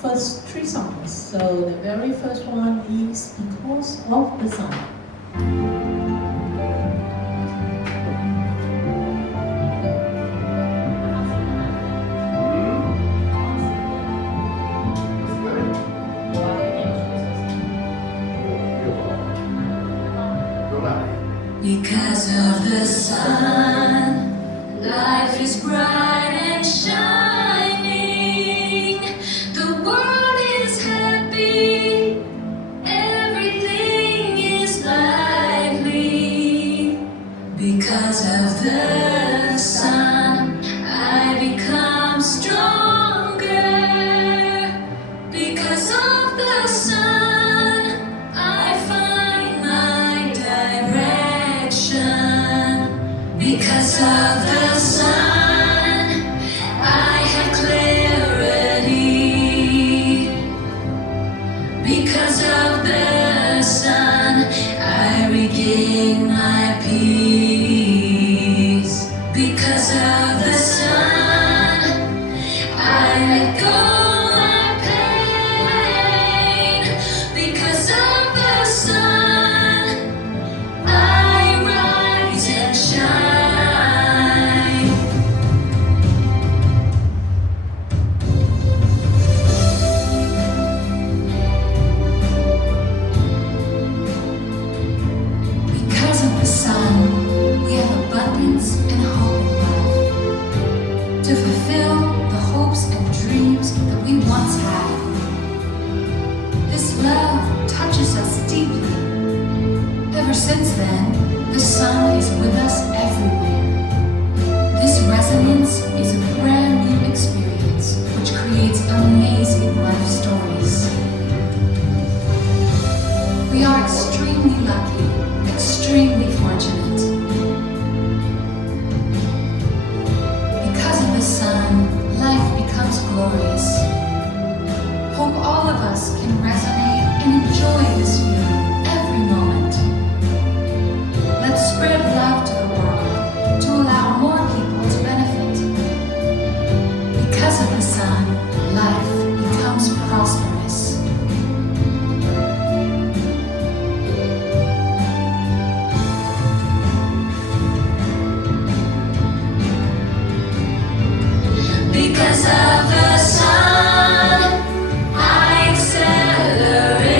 first three songs. So the very first one is Because of the Sun. Because of the sun, life is bright and shining. The world is happy, everything is lively. Because of the sun, I become stronger. Because of the sun, I find my direction. Because of the sun, I have clarity. Because of the sun, I regain my peace. Because of the sun, I let go my pain. Because of the sun, I rise and shine. Because of the sun, we have abundance and hope in life. To fulfill the hopes and dreams that we once had. This love touches us deeply. Ever since then, the sun is with us everywhere. This resonance is a brand new experience which creates amazing life stories. We are extremely lucky, extremely fortunate. Because of the sun, life becomes glorious. Hope all of us can resonate and enjoy this feeling every moment. Let's spread love to the world to allow more people to benefit. Because of the sun, life becomes prosperous. Because of the sun, I accelerate.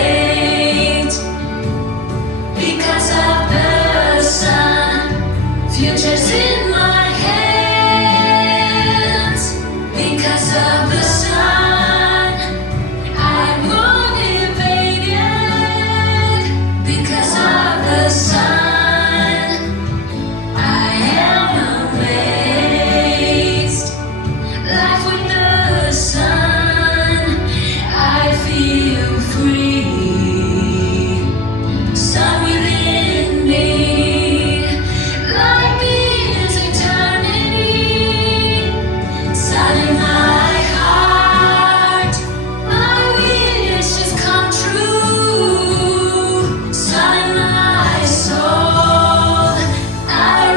Because of the sun, future's in my hands. Because of the sun, I'm motivated. Because of the sun, I am amazed. Life with the sun, I feel free. Sun within me, life is eternity. Sun in my heart, my wishes come true. Sun in my soul, I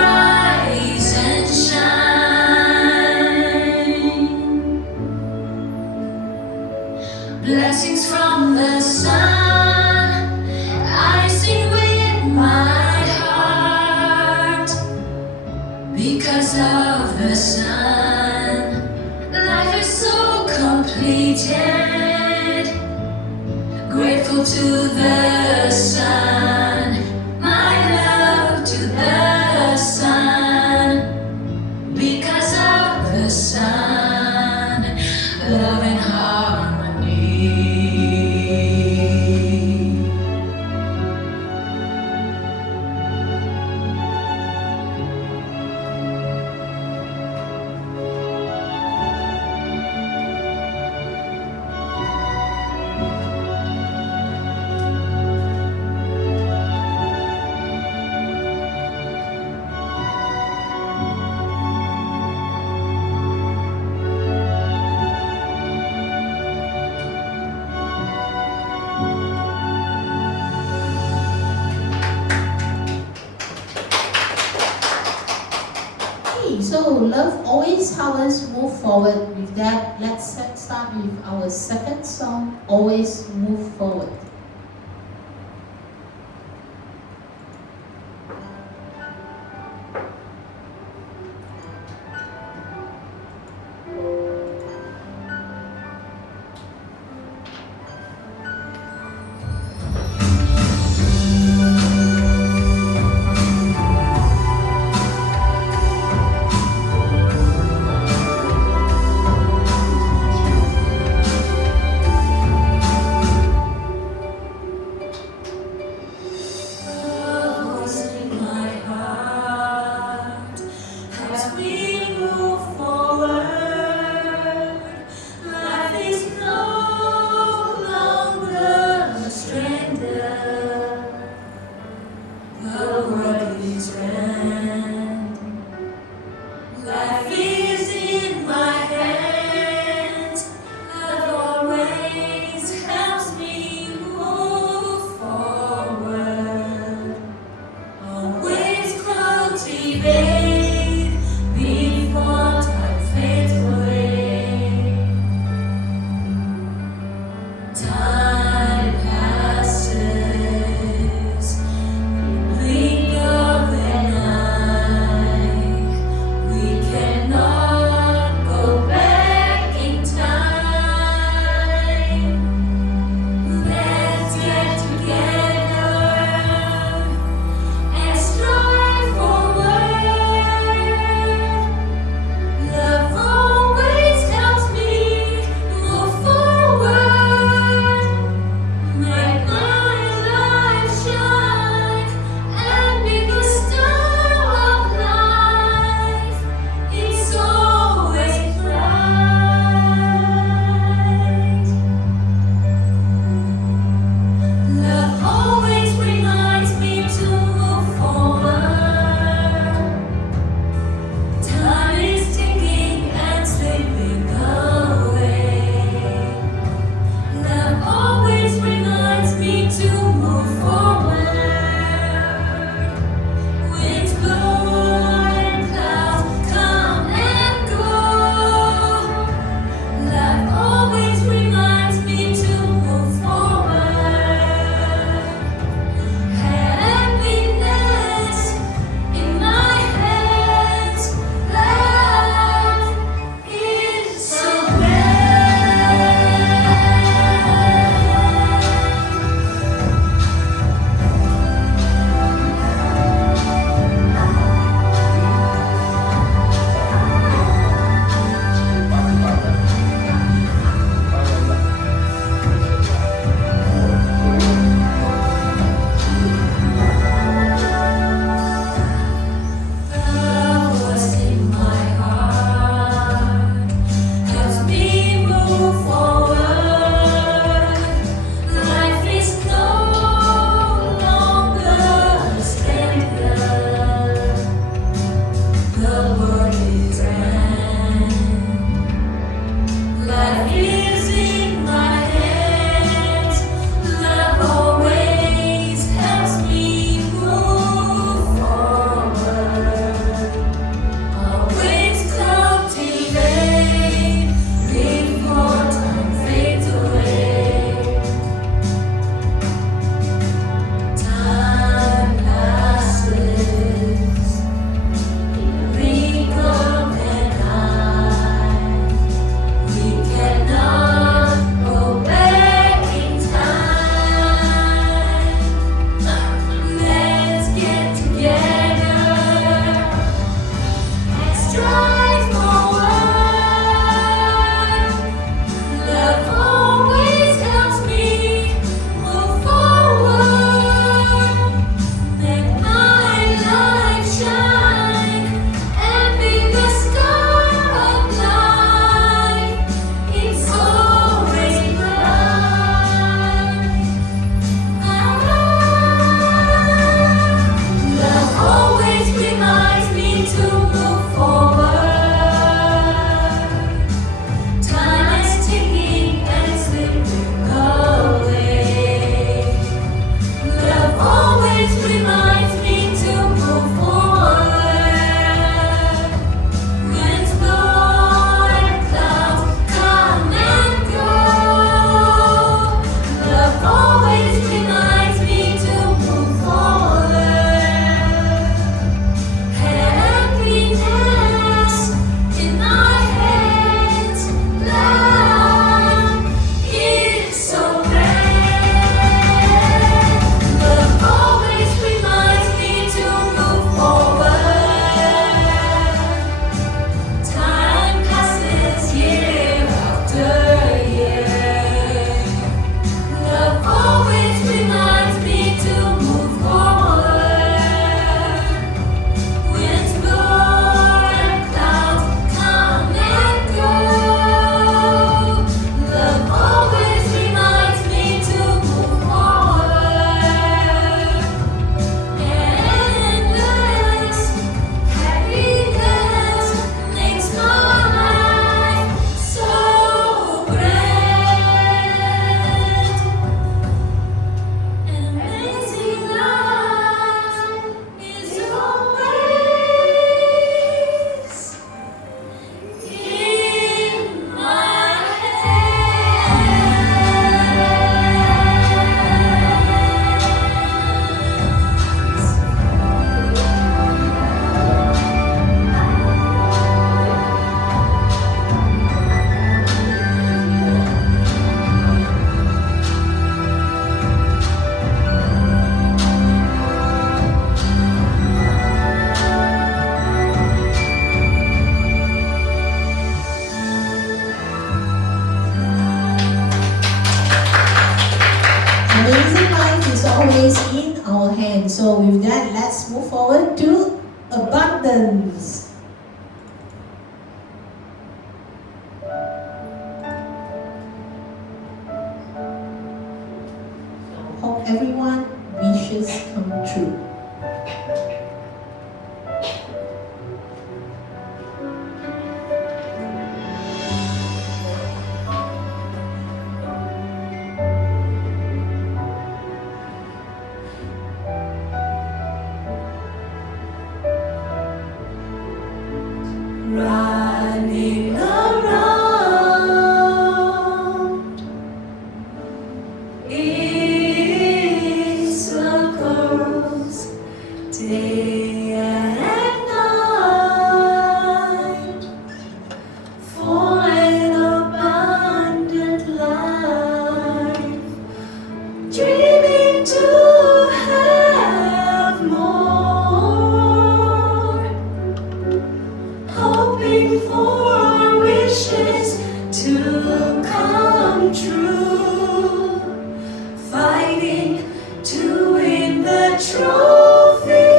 rise and shine. Blessings from the sun, I sing with my heart. Because of the sun, life is so completed. Grateful to the sun, my love to the sun. Because of the sun, love and harmony. love always help us move forward. With that, let's start with our second song, Always Move Forward. our hands. So with that, let's move forward to abundance. Hope everyone wishes come true. Running around in circles, day and night, for an abundant life, dreaming to have more, hoping for our wishes to come true, fighting to win the trophy,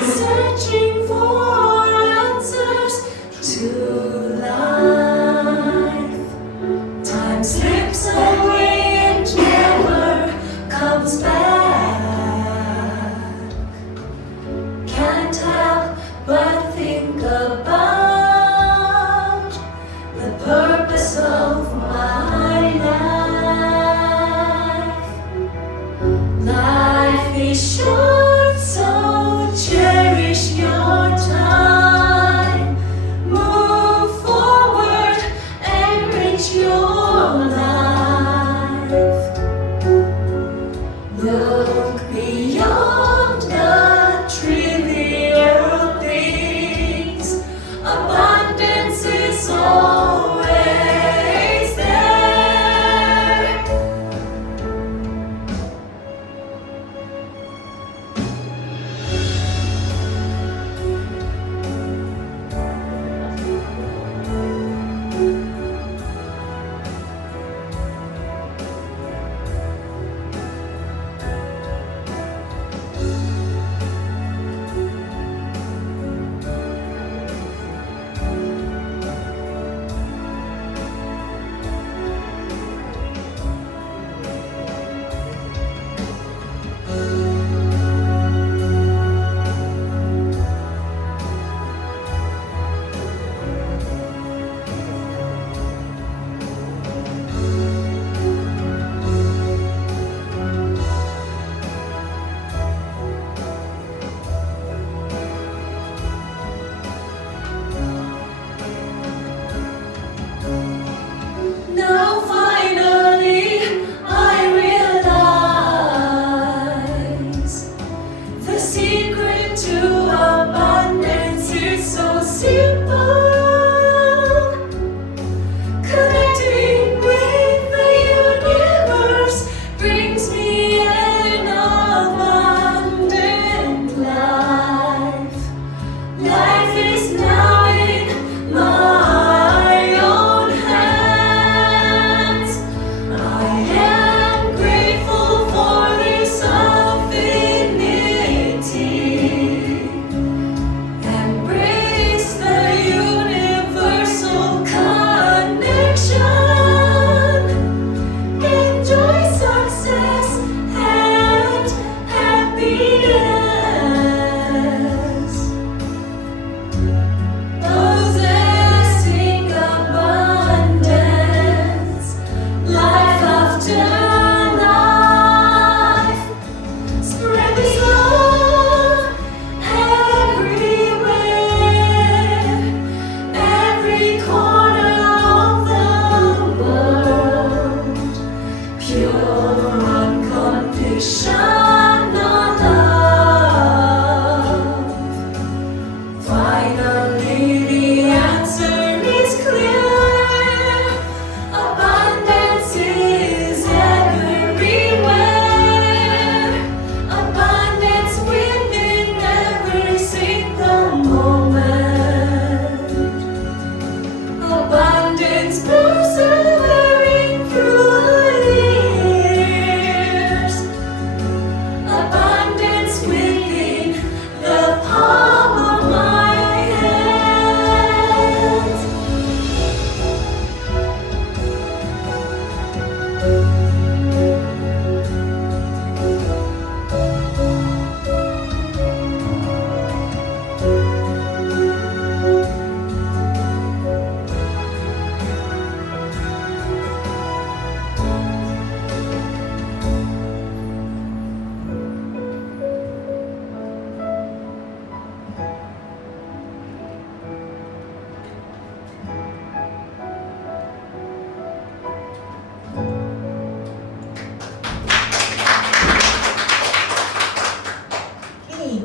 searching for answers to life. Time slips away and never comes back. Can't help but think about the purpose of my life. Life is short, so cherish your time. Move forward, enrich your life.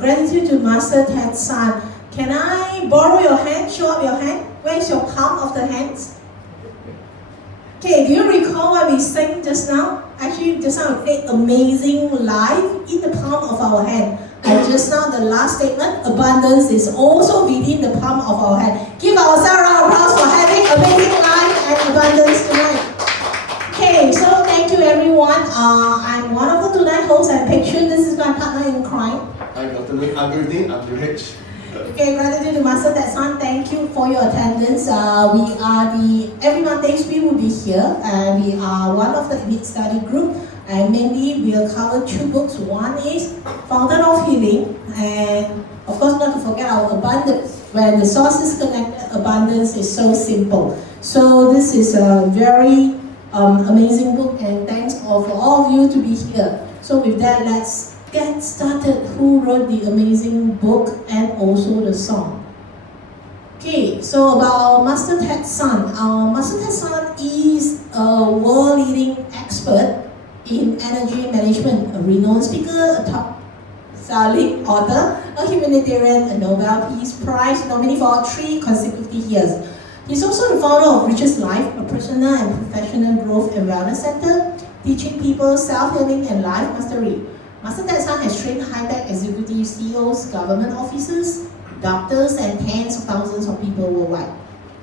gratitude to Master Ted San. Can I borrow your hand? Show up your hand. Where's your palm of the hands? Okay, do you recall what we sang just now? Actually, just now we played Amazing Life in the palm of our hand. And just now, the last statement, abundance is also within the palm of our hand. Give ourselves a round of applause for having amazing life and abundance tonight. Okay, so thank you everyone. I'm one of the tonight hosts and Choon. This is my partner in crime. Hi, good afternoon. I'm Rudy. I'm UH. Okay, gratitude to Master Ted San. Thank you for your attendance. Every Mondays we will be here, and we are one of the elite study group, and mainly we'll cover 2 books. One is Fountain of Healing, and of course not to forget our abundance. When the source is connected, abundance is so simple. So this is a very amazing book, and thanks for all of you to be here. So with that, let's get started. Who wrote the amazing book and also the song? Okay, so about Master Ted San. Master Ted San is a world-leading expert in energy management, a renowned speaker, a top-selling author, a humanitarian, a Nobel Peace Prize nominee for 3 consecutive years. He's also the founder of Richest Life, a personal and professional growth and wellness center, teaching people self-healing and life mastery. Master Ted San has trained high-tech executive CEOs, government officers, doctors, and tens of thousands of people worldwide.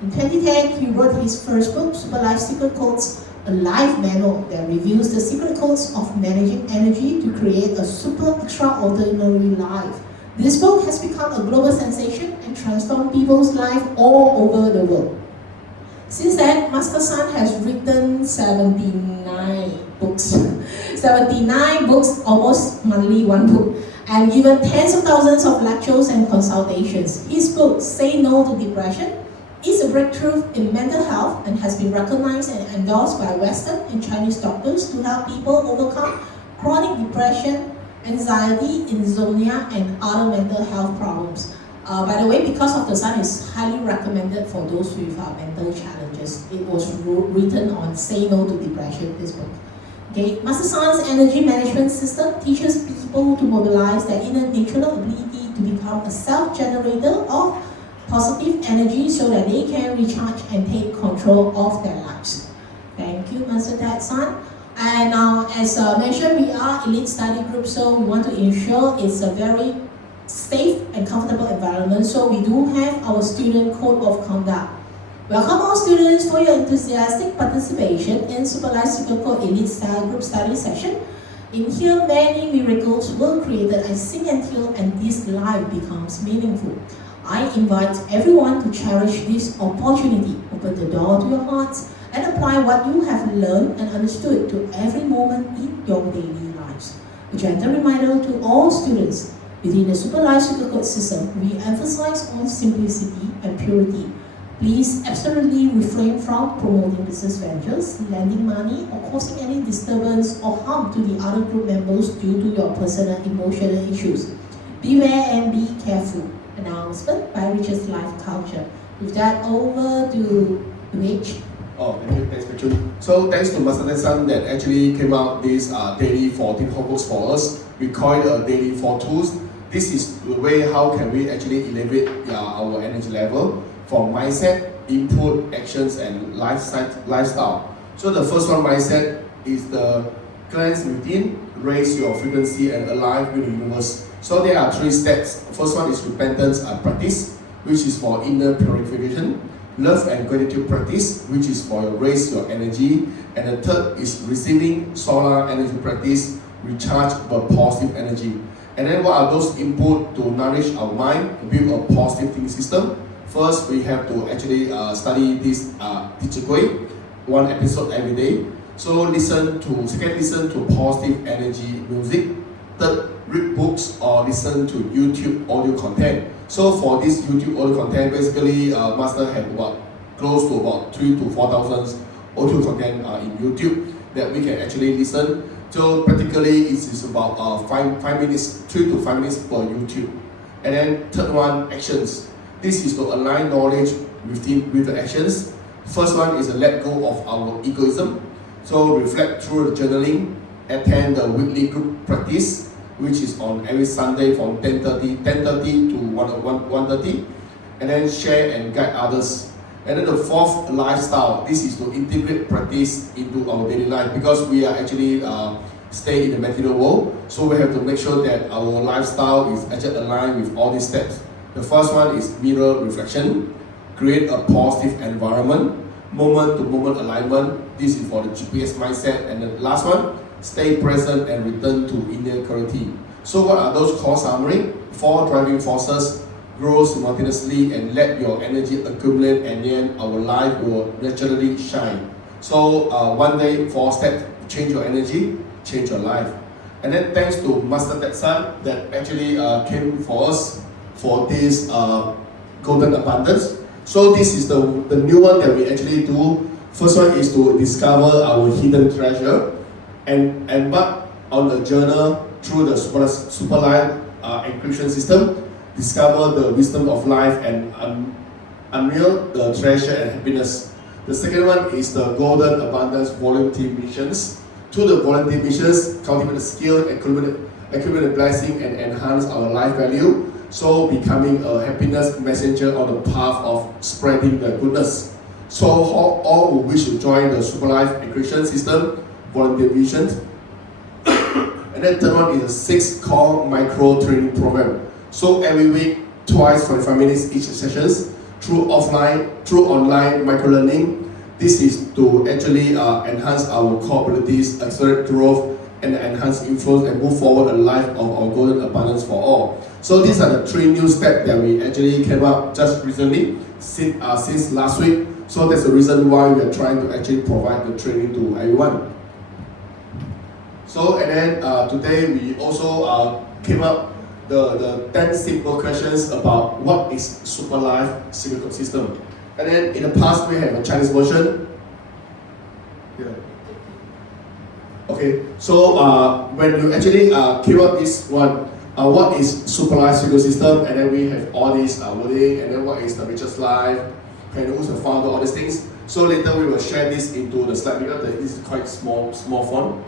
In 2010, he wrote his first book, Super Life Secret Codes, a life manual that reveals the secret codes of managing energy to create a super extraordinary life. This book has become a global sensation and transformed people's lives all over the world. Since then, Master San has written 79 books. 79 books, almost monthly 1 book, and given tens of thousands of lectures and consultations. His book, Say No to Depression, is a breakthrough in mental health and has been recognized and endorsed by Western and Chinese doctors to help people overcome chronic depression, anxiety, insomnia, and other mental health problems. By the way, Because of the Sun is highly recommended for those with mental challenges. It was written on Say No to Depression, this book. Okay. Master San's energy management system teaches people to mobilize their inner natural ability to become a self-generator of positive energy so that they can recharge and take control of their lives. Thank you, Master Ted San. And as mentioned, we are elite study group, so we want to ensure it's a very safe and comfortable environment. So we do have our student code of conduct. Welcome all students for your enthusiastic participation in Super Life Secret Code Elite Study Group Study Session. In here, many miracles were created. I sing until and this life becomes meaningful. I invite everyone to cherish this opportunity. Open the door to your hearts and apply what you have learned and understood to every moment in your daily lives. A gentle reminder to all students, within the Super Life Secret Code system, we emphasize on simplicity and purity. Please absolutely refrain from promoting business ventures, lending money, or causing any disturbance or harm to the other group members due to your personal emotional issues. Beware and be careful. Announcement by Richest Life Culture. With that, over to Rich. Oh, thank you. Thanks, Choon. So thanks to Master Ted San that actually came out this daily 14 books for us. We call it a daily 4 tools. This is the way how can we actually elevate our energy level from mindset, input, actions, and lifestyle. So the first one, mindset, is the cleanse within, raise your frequency, and align with the universe. So there are 3 steps. First one is repentance practice, which is for inner purification. Love and gratitude practice, which is for raise your energy. And the third is receiving solar energy practice, recharge the positive energy. And then what are those input to nourish our mind, to build a positive thinking system? First, we have to actually study this teacher Gui, 1 episode every day. So listen to positive energy music. Third, read books or listen to YouTube audio content. So for this YouTube audio content, basically Master have close to about 3,000 to 4,000 audio content in YouTube that we can actually listen. So practically it is about 3 to 5 minutes per YouTube. And then third one, actions. This is to align knowledge with the actions. First one is to let go of our egoism. So reflect through the journaling, attend the weekly group practice, which is on every Sunday from 10:30 to 1:30, and then share and guide others. And then the fourth lifestyle, this is to integrate practice into our daily life, because we are actually stay in the material world, so we have to make sure that our lifestyle is actually aligned with all these steps. The first one is mirror reflection, create a positive environment, moment-to-moment alignment. This is for the GPS mindset. And the last one, stay present and return to inner clarity. So what are those core summary? 4 driving forces: grow simultaneously and let your energy accumulate, and then our life will naturally shine. So one day, 4 steps: change your energy, change your life. And then thanks to Master Ted that actually came for us for this golden abundance. So this is the new one that we actually do. First one is to discover our hidden treasure and embark on a journey through the super life encryption system. Discover the wisdom of life and unveil the treasure and happiness. The second one is the golden abundance volunteer missions. Through the volunteer missions, cultivate the skill, accumulate the blessing, and enhance our life value. So becoming a happiness messenger on the path of spreading the goodness. So all who wish to join the Super Life Encryption System volunteer missions. And then third one is a 6 core micro training program. So every week, twice 45 minutes each sessions through online micro learning. This is to actually enhance our core abilities, accelerate growth, and enhance influence, and move forward a life of our golden abundance for all. So these are the 3 new steps that we actually came up just recently, since last week. So that's the reason why we are trying to actually provide the training to everyone. So and then today we also came up the 10 simple questions about what is Super Life Secret System. And then in the past we have a Chinese version. Yeah. Okay, so when you actually came up this one, what is Super Life Secret System, and then we have all these wording, and then what is the richest life, and who's the founder, all these things. So later we will share this into the slide because this is quite small font.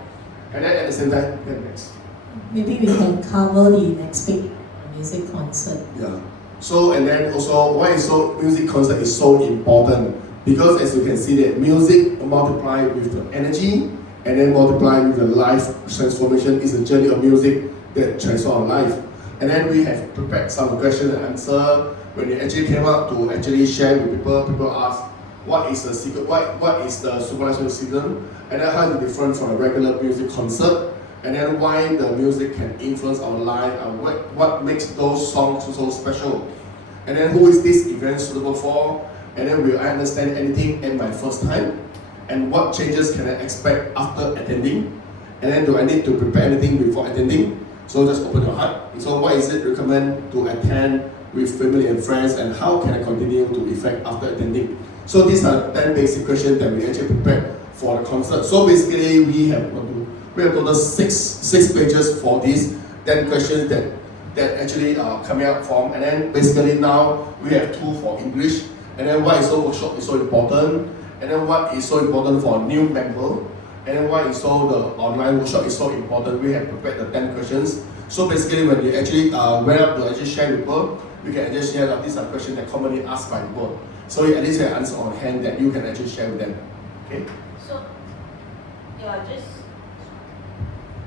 And then at the same time, next. Maybe we can cover the next week music concert. Yeah. So and then also why is music concert is so important, because as you can see that music multiply with the energy and then multiply with the life transformation. Is a journey of music that transforms life. And then we have prepared some question and answer. When it actually came out to actually share with people ask what is the secret, what is the Super Life system, and then how is it different from a regular music concert, and then why the music can influence our life, and what makes those songs so special, and then who is this event suitable for, and then will I understand anything at my first time, and what changes can I expect after attending, and then do I need to prepare anything before attending. So just open your heart. So why is it recommend to attend with family and friends, and how can I continue to effect after attending? So these are 10 basic questions that we actually prepared for the concert. So basically we have total 6 pages for these 10 questions that actually coming out from, and then basically now we have 2 for English, and then why is so workshop is so important, and then what is so important for a new member, and then why is so the online workshop is so important. We have prepared the 10 questions. So basically when you actually went up to actually share with people, we can actually share that these are questions that commonly asked by people. So at least you have an answer on hand that you can actually share with them. Okay? So, yeah, just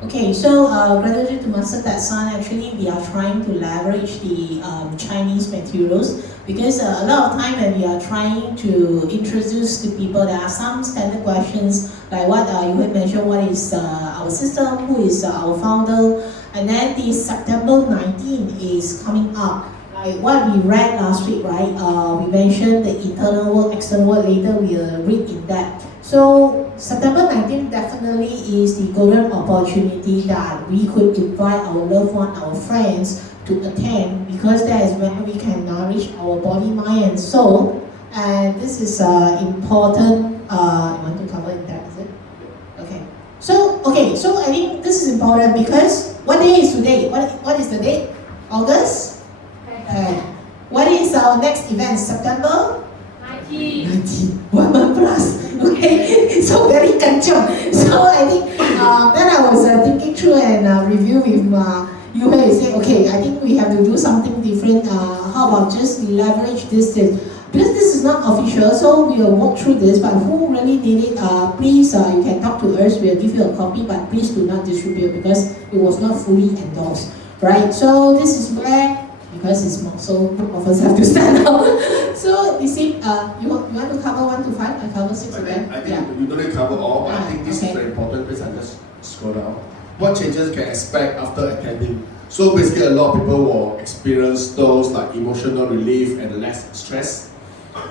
Okay, so gratitude to Master Tatsan. Actually, we are trying to leverage the Chinese materials, because a lot of time when we are trying to introduce to people, there are some standard questions like what you had mentioned, what is our system, who is our founder, and then the September 19 is coming up. Like what we read last week, right? We mentioned the internal work, external work. Later we will read in that. So September 19 definitely is the golden opportunity that we could invite our loved one, our friends to attend, because that is when we can nourish our body, mind, and soul. And this is important. You want to cover in that, is it? Okay. So I think this is important because what day is today? What is the date? August. What is our next event? September 19. 1 month plus. Okay, so very kanchong. So I think then I was thinking through and review with okay, I think we have to do something different. How about just leverage this thing? Because this is not official, so we will walk through this, but who really need it, please, you can talk to us, we'll give you a copy, but please do not distribute because it was not fully endorsed, right? So this is where, because it's small, so both of us have to stand out. So you see, you want to cover 1 to 5? I cover 6 again? I think we don't need to cover all, but I think this okay. is very important. Please, I just scroll down. What changes can expect after attending? So basically, a lot of people will experience those like emotional relief and less stress,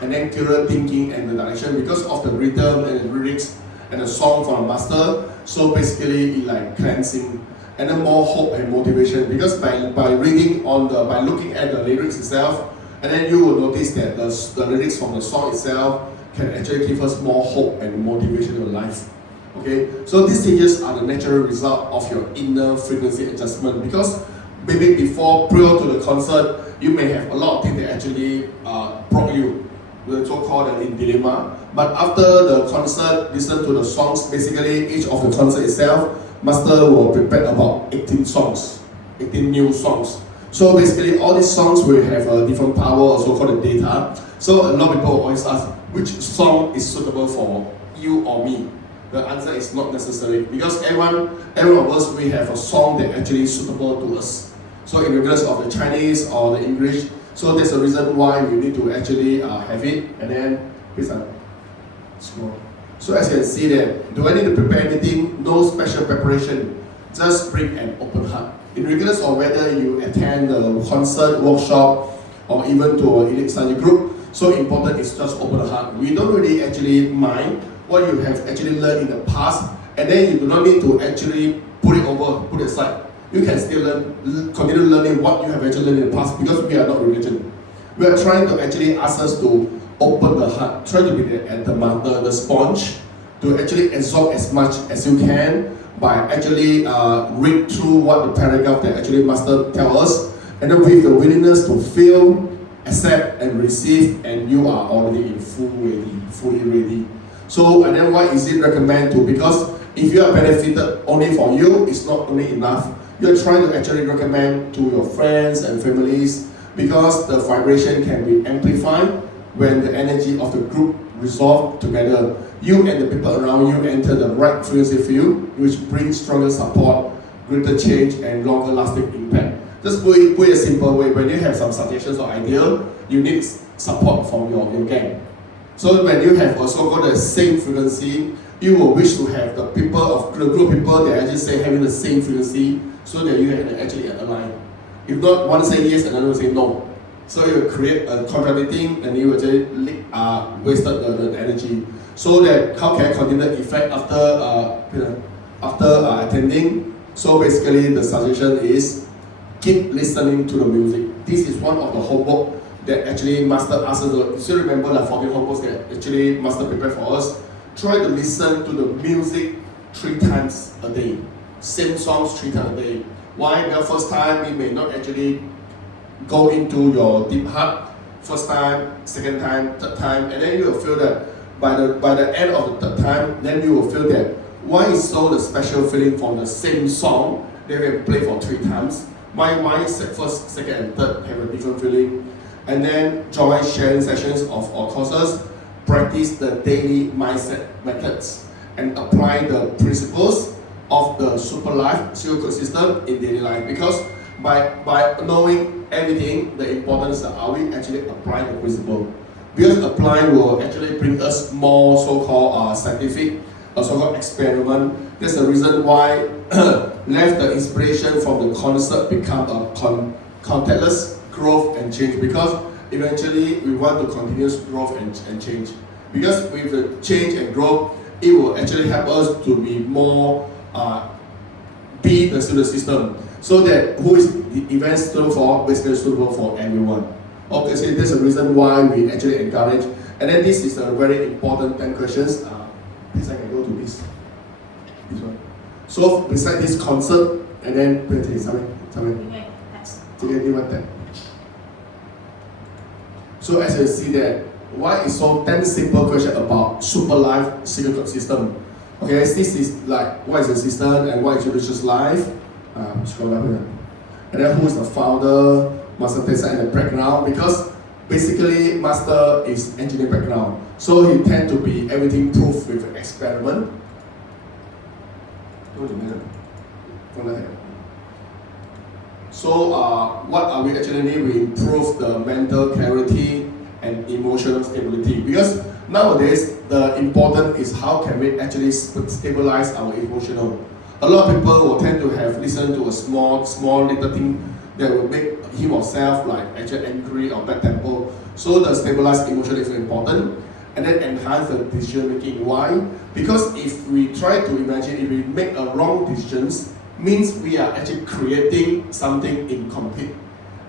and then clearer thinking and the direction because of the rhythm and the lyrics and the song from the master. So basically, it like cleansing and then more hope and motivation because by reading on by looking at the lyrics itself, and then you will notice that the lyrics from the song itself can actually give us more hope and motivation in life. Okay, so these changes are the natural result of your inner frequency adjustment because maybe prior to the concert, you may have a lot of things that actually brought you, the so-called in dilemma. But after the concert, listen to the songs. Basically, each of the concert itself, Master will prepare about 18 songs, 18 new songs. So basically, all these songs will have a different power, also called the data. So a lot of people always ask, which song is suitable for you or me? The answer is not necessary because every one of us, we have a song that actually is suitable to us. So in regards of the Chinese or the English, so that's the reason why we need to actually have it. And then please scroll. So as you can see that, do I need to prepare anything? No special preparation. Just bring an open heart. In regards of whether you attend the concert, workshop, or even to an elite study group, so important is just open heart. We don't really actually mind what you have actually learned in the past, and then you do not need to actually put it aside. You can still continue learning what you have actually learned in the past because we are not religion. We are trying to actually ask us to open the heart, try to be the sponge, to actually absorb as much as you can by actually read through what the paragraph that actually Master tell us, and then with the willingness to feel, accept, and receive, and you are already in fully ready. So, and then why is it recommended to? Because if you are benefited only for you, it's not only enough. You're trying to actually recommend to your friends and families because the vibration can be amplified when the energy of the group resolve together. You and the people around you enter the right frequency field, which brings stronger support, greater change, and longer lasting impact. Just put it a simple way, when you have some suggestions or idea, you need support from your gang. So when you have also got the same frequency, you will wish to have the group of people that actually say having the same frequency so that you can actually align. If not, one say yes, another will say no. So you will create a contradicting and you will actually wasted the energy. So that how can I continue the effect after attending? So basically the suggestion is keep listening to the music. This is one of the homework that actually Master asked us to, still remember the 14 homeworks that actually Master prepared for us. Try to listen to the music 3 times a day. Same songs 3 times a day. Why? The first time it may not actually go into your deep heart. First time, second time, third time, and then you will feel that by the end of the third time, then you will feel that why is so the special feeling from the same song that we have played for 3 times? Why first, second, and third have a different feeling? And then join sharing sessions of our courses, practice the daily mindset methods, and apply the principles of the super life circle system in daily life. Because by knowing everything, the importance is are we actually applying the principle. Because applying will actually bring us more so-called scientific, so-called experiment. That's the reason why left the inspiration from the concert become a contactless growth and change, because eventually we want to continuous growth and change. Because with the change and growth, it will actually help us to be more be the student system, so that who is the event suitable for, basically suitable for everyone. Okay, so that's the reason why we actually encourage. And then this is a very important 10 questions. Please, I can go to this one. So beside this concert, and then so as you see that, why is so 10 simple questions about super life cycle system. Okay, this is like what is the system and what is your religious life. Scroll up here. and then who is the founder, Master Tessa in the background, because basically Master is engineering background, so he tend to be everything proof with experiment. So what are we actually need? We improve the mental clarity and emotional stability, because nowadays the important is how can we actually stabilize our emotional. A lot of people will tend to have listened to a small little thing that will make him or herself like actually angry or bad temper. So the stabilized emotion is very important, and then enhance the decision making. Why? Because if we try to imagine, if we make a wrong decisions, means we are actually creating something incomplete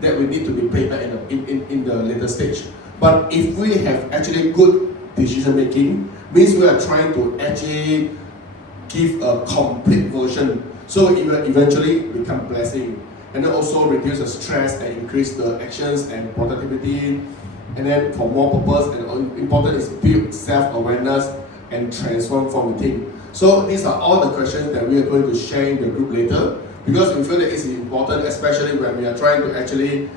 that we need to be paid back in the later stage. But if we have actually good decision making, means we are trying to actually give a complete version, so it will eventually become blessing, and then also reduce the stress and increase the actions and productivity, and then for more purpose, and important is build self-awareness and transform from within. So these are all the questions that we are going to share in the group later, because we feel that it's important, especially when we are trying to actually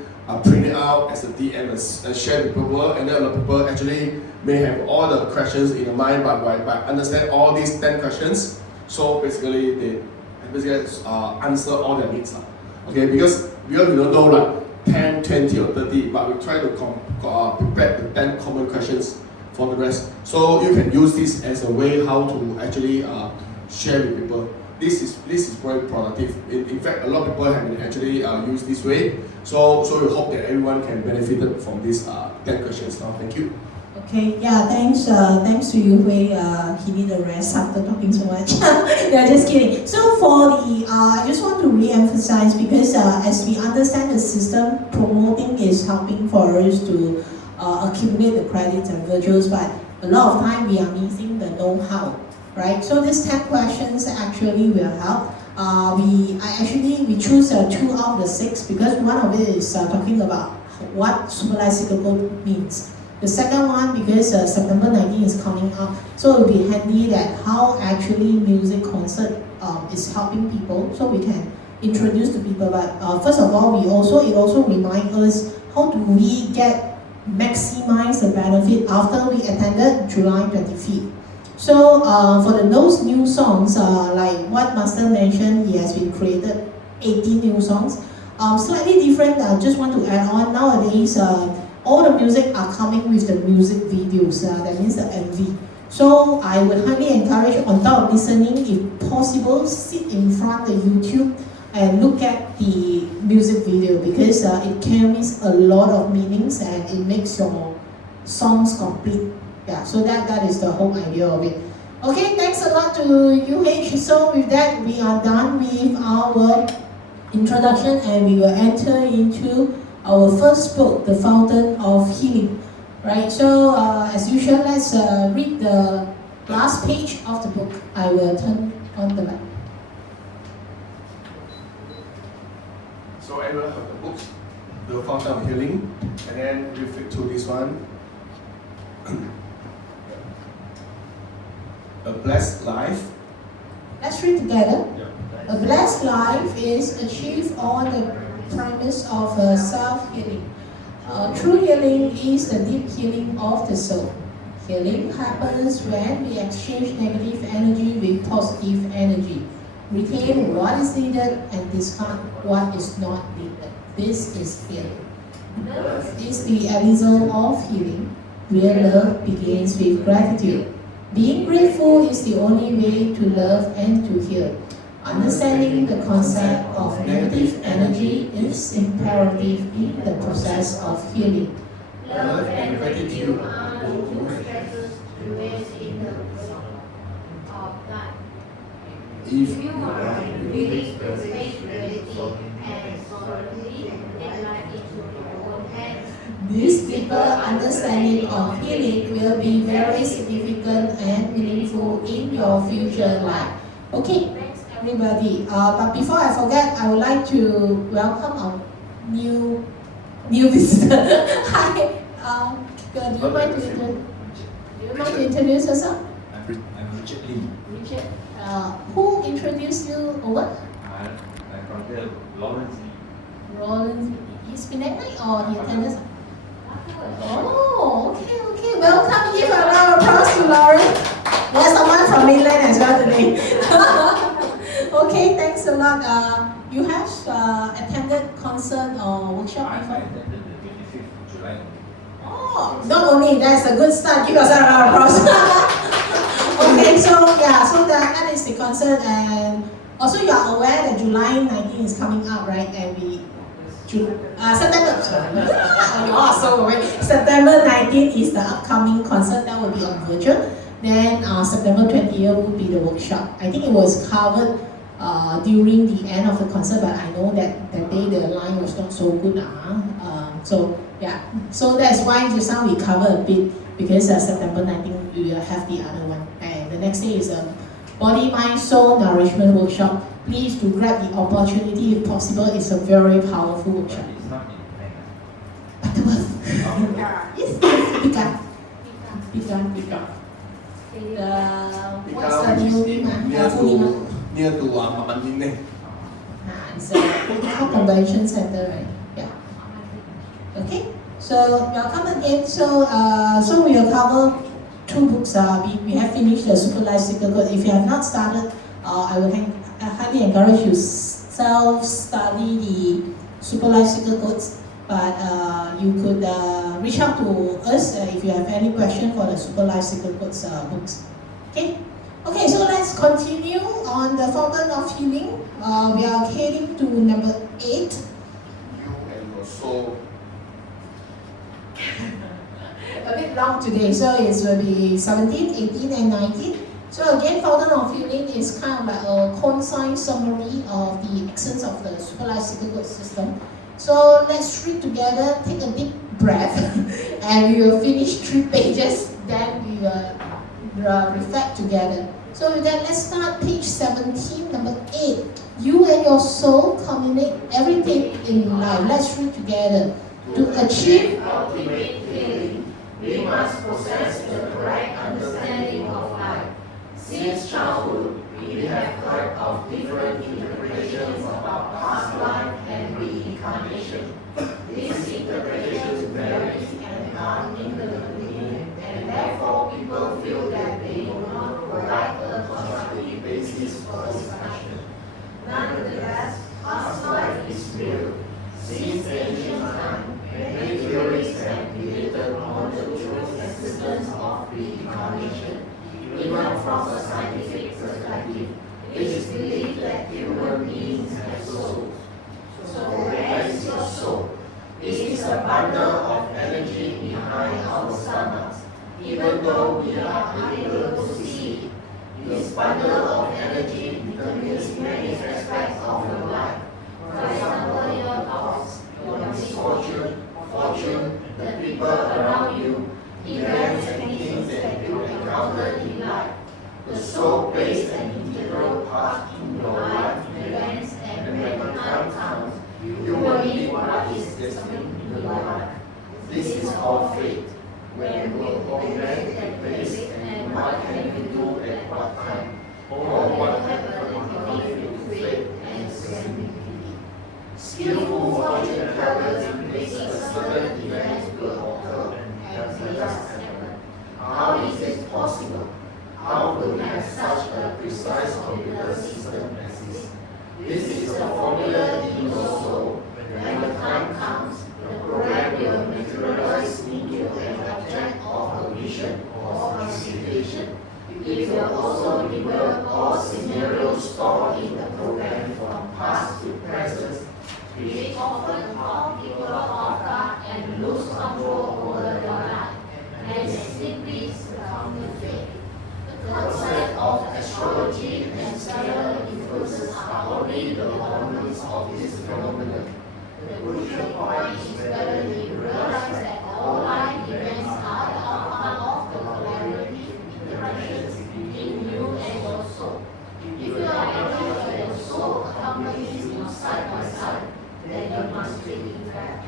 print it out as a DM and share with people, and then a lot of people actually may have all the questions in their mind, but by understand all these 10 questions, so basically they answer all their needs. Okay, because we don't know like 10, 20 or 30, but we try to prepare the 10 common questions for the rest. So you can use this as a way how to actually share with people. This is very productive. In fact, a lot of people have been actually used this way. So we hope that everyone can benefit from these 10 questions now. Thank you. Okay, yeah, thanks to you, Hui. He need a rest after talking so much. Yeah, just kidding. So for the, I just want to re-emphasize, because as we understand the system, promoting is helping for us to accumulate the credits and virtuals, but a lot of time we are missing the know-how, right? So these 10 questions actually will help. We choose 2 out of the 6, because one of it is talking about what supervised cyclical means. The second one, because September 19 is coming up, so it will be handy that how actually music concert is helping people, so we can introduce to people. But first of all, it also reminds us how do we maximize the benefit after we attended July 25th. So for those new songs, like what Master mentioned, he has been created 18 new songs. Slightly different, just want to add on, nowadays all the music are coming with the music videos, that means the MV. So I would highly encourage, on top of listening, if possible, sit in front of YouTube and look at the music video, because it carries a lot of meanings and it makes your songs complete. Yeah, so that is the whole idea of it. Okay, thanks a lot to UH. So with that, we are done with our introduction, and we will enter into our first book, The Fountain of Healing. Right, so as usual, let's read the last page of the book. I will turn on the light. So everyone have the books, The Fountain of Healing, and then we flip to this one. A Blessed Life. Let's read together. A blessed life is achieved on the premise of self-healing. True healing is the deep healing of the soul. Healing happens when we exchange negative energy with positive energy, retain what is needed and discard what is not needed. This is healing. Love is the abyssal of healing. Real love begins with gratitude. Being grateful is the only way to love and to heal. Understanding the concept of negative energy is imperative in the process of healing. Love and gratitude are the two treasures to raise in the bosom of God. If You are release the spirituality and sovereignty and life into your own hands. This deeper understanding of healing will be very significant and meaningful in your future life. Okay, everybody. But before I forget, I would like to welcome our new visitor. Hi. Do you mind to introduce yourself? I'm Richard Lee. Richard. Who introduced you or what? My brother Lawrence Lee. Roland, he's Penang night or he attended? Oh, okay. Welcome. Give a round of applause to Lauren. There's someone from mainland as well today. Okay, thanks a lot. You have attended concert or workshop I before? attended the 25th of July. Oh, not only that's a good start. Give yourself a round of applause. Okay, so that is the concert, and also you are aware that July 19 is coming up, right? And September. Sorry, you are so aware. September 19 is the upcoming concert that will be on virtual. Then September 20th will be the workshop. I think it was covered during the end of the concert, but I know that that day the line was not so good. So that's why just now we cover a bit, because September 19 we will have the other one. And the next day is a Body, Mind, Soul Nourishment Workshop. Please do grab the opportunity if possible. It's a very powerful But workshop. it's not in Penang. Butterworth. Yes, Pika. What's the new name? Full name? Near to Mamandine. It's a Pika Convention Center, right? Yeah. Okay. So welcome again. So we will cover two books. We have finished the Super Life Cycle Code. If you have not started, I highly encourage you self-study the Super Life Cycle Codes. But you could reach out to us if you have any question for the Super Life Cycle Codes books. Okay. Okay. So let's continue on the Fountain of Healing. We are heading to number 8. You and your soul. A bit long today, so it will be 17, 18, and 19. So again, Fountain of Healing is kind of like a concise summary of the essence of the Super Life Cycle Code system. So let's read together, take a deep breath, and we will finish 3 pages, then we will reflect together. So with that, let's start page 17, number 8. You and your soul culminate everything in life. Let's read together. To achieve ultimate healing, we must possess the correct understanding of life. Since childhood, we have heard of different interpretations about past life and reincarnation. These interpretations vary and are interrelated, and therefore people feel that they do not provide a constructive basis for discussion. Nonetheless, past life is real. Since ancient times, many theories have debated on the true existence of reincarnation. Even from a scientific perspective, it is believed that human beings have souls. So where is your soul? It is a bundle of energy behind our stomachs. Even though we are unable to see it, this bundle of energy determines many aspects of your life. For example, your thoughts, your misfortune, fortune, the people around you, events and things that you encounter in life. The soul plays an integral part in your life events, and when the time comes, you will be what is destined in your life. This is called fate. When will event take place, and what can you do at what time? Or what happens if you fate and serendipity. Skillful fortune tellers predict a certain event will occur, and they just happen. How is it possible? How could we have such a precise computer system as this? This is the formula in your soul. When the time comes, the program will materialize into an object of a vision or consideration. It will also develop all scenarios stored in the program from past to present, which often cause people off guard and lose control over their life, and simply succumb to fate. The concept of astrology and stellar influences are only the elements of this phenomenon. The crucial point is whether you realize that all life events are the outcome of the collaborative interactions between you and your soul. If you are able that your soul accompanies you side by side, then you must treat it fair.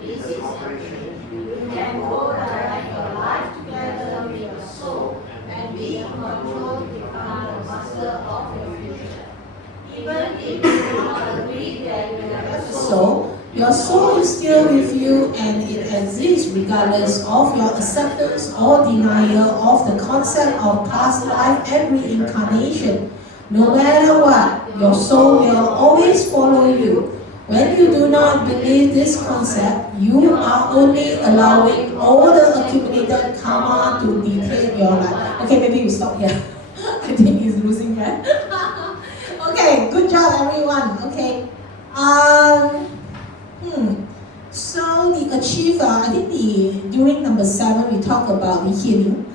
This is operation. You can co-direct your life together with your soul and be in control to become the master of your future. Even if you do not agree that you have a soul, Your soul is still with you and it exists regardless of your acceptance or denial of the concept of past life and reincarnation. No matter what, your soul will always follow you. When you do not believe this concept, you are only allowing all the accumulated karma to dictate your life. Okay, maybe you stop here. I think he's losing that. Okay, good job everyone. Okay. So the achiever, I think during number 7 we talk about the healing,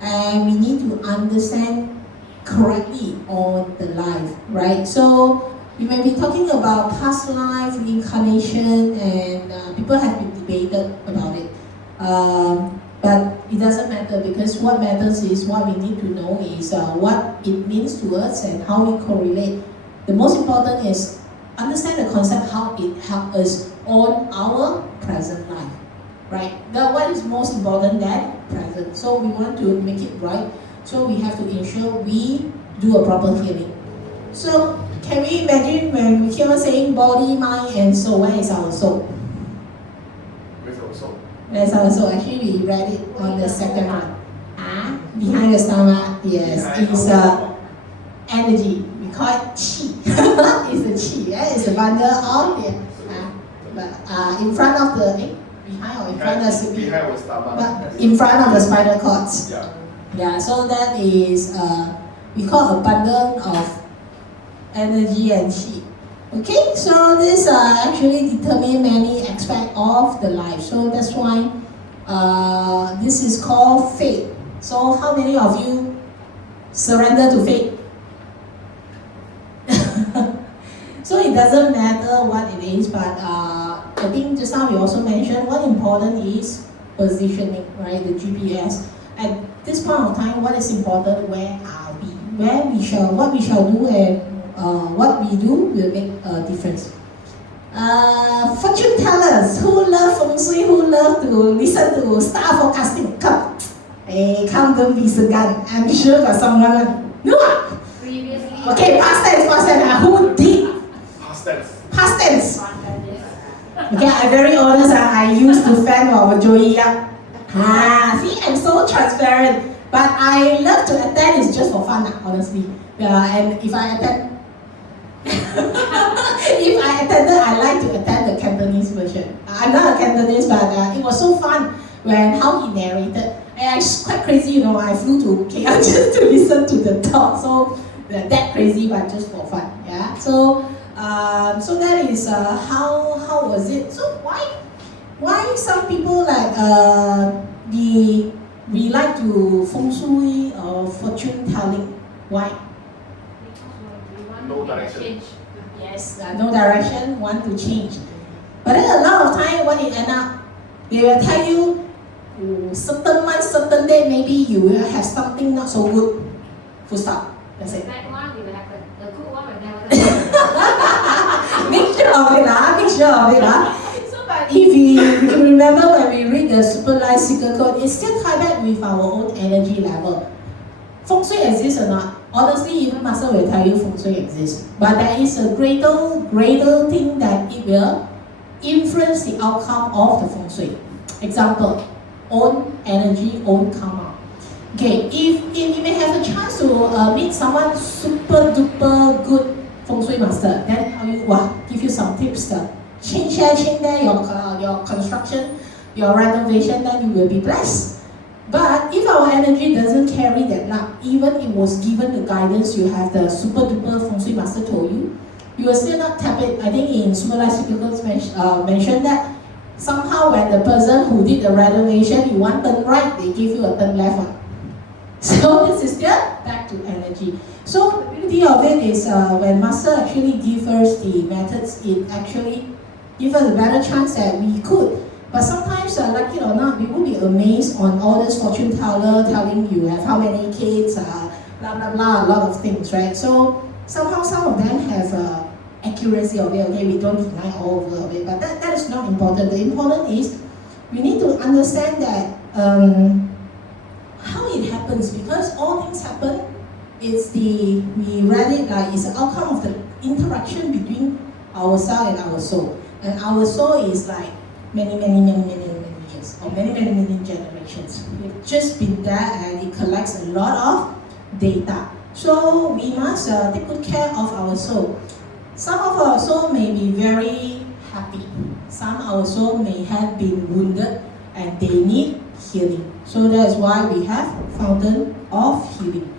and we need to understand correctly on the life, right? So we may be talking about past life, reincarnation, and people have been debated about it. But it doesn't matter, because what matters is what we need to know is what it means to us and how we correlate. The most important is understand the concept, how it helps us on our present life, right? What is most important than present. So we want to make it right. So we have to ensure we do a proper healing. So can we imagine when we keep on saying body, mind, and soul, where is our soul? With our soul. Where's our soul? Actually, we read it on the second one. Behind the stomach, yes, it's energy. We call it chi. It's the chi, it's the bundle of the. But in front of the, behind or in front of the, behind our stomach. but in front of the spinal cords. Yeah. Yeah, so that is we call a bundle of energy and chi. Okay, so this actually determine many aspects of the life. So that's why this is called fate. So how many of you surrender to fate? So it doesn't matter what it is, but I think just now we also mentioned what important is positioning, right? The GPS. At this point of time, what is important? Where are we? What we shall do, and what we do will make a difference. Fortune tellers who love feng shui, who love to listen to star forecasting, come. Hey, come, don't be so gun. I'm sure got someone. No. Previously. Okay, past tense. Who did? Past tense. Okay, I'm very honest. I used to fan of Joey Yap. See, I'm so transparent. But I love to attend. It's just for fun, honestly. And if I attend, I like to attend the Cantonese version. I'm not a Cantonese, but it was so fun when how he narrated. And it's quite crazy, you know. I flew to KL just to listen to the talk. So that crazy, but just for fun. Yeah. So that is how was it? So why some people like we like to feng shui or fortune telling? Why? No direction. Yes, no direction, want to change. But then a lot of time, what it end up, they will tell you certain month, certain day, maybe you will have something not so good. Full stop. That's it. That one will happen. The good one will never happen. Mixture of it. So, but if you remember when we read the Super Life Secret Code, it's still tied back with our own energy level. Feng Shui exists or not? Honestly, even Master will tell you Feng Shui exists. But there is a greater thing that it will influence the outcome of the Feng Shui. Example, own energy, own karma. Okay, if you may have a chance to meet someone super duper good Feng Shui master, then give you some tips. Change there, your construction, your renovation, then you will be blessed. But if our energy doesn't carry that luck, even it was given the guidance, you have the super duper Feng Shui master told you, you will still not tap it. I think in Super Life Cycles mentioned that somehow when the person who did the renovation, you want turn right, they give you a turn left one. So this is still back to energy. So the beauty of it is when Master actually gives us the methods, it actually gives us a better chance that we could. But sometimes, like it or not, we will be amazed on all this fortune teller telling you have how many kids, blah blah blah, a lot of things, right? So somehow some of them have accuracy of it. Okay, we don't deny all of it, but that is not important. The important is we need to understand that how it happens, because all things happen. We read it like it's an outcome of the interaction between ourselves and our soul. And our soul is like many years, or many generations. It's just been there and it collects a lot of data. So we must take good care of our soul. Some of our soul may be very happy. Some of our soul may have been wounded and they need healing. So that's why we have fountain of healing.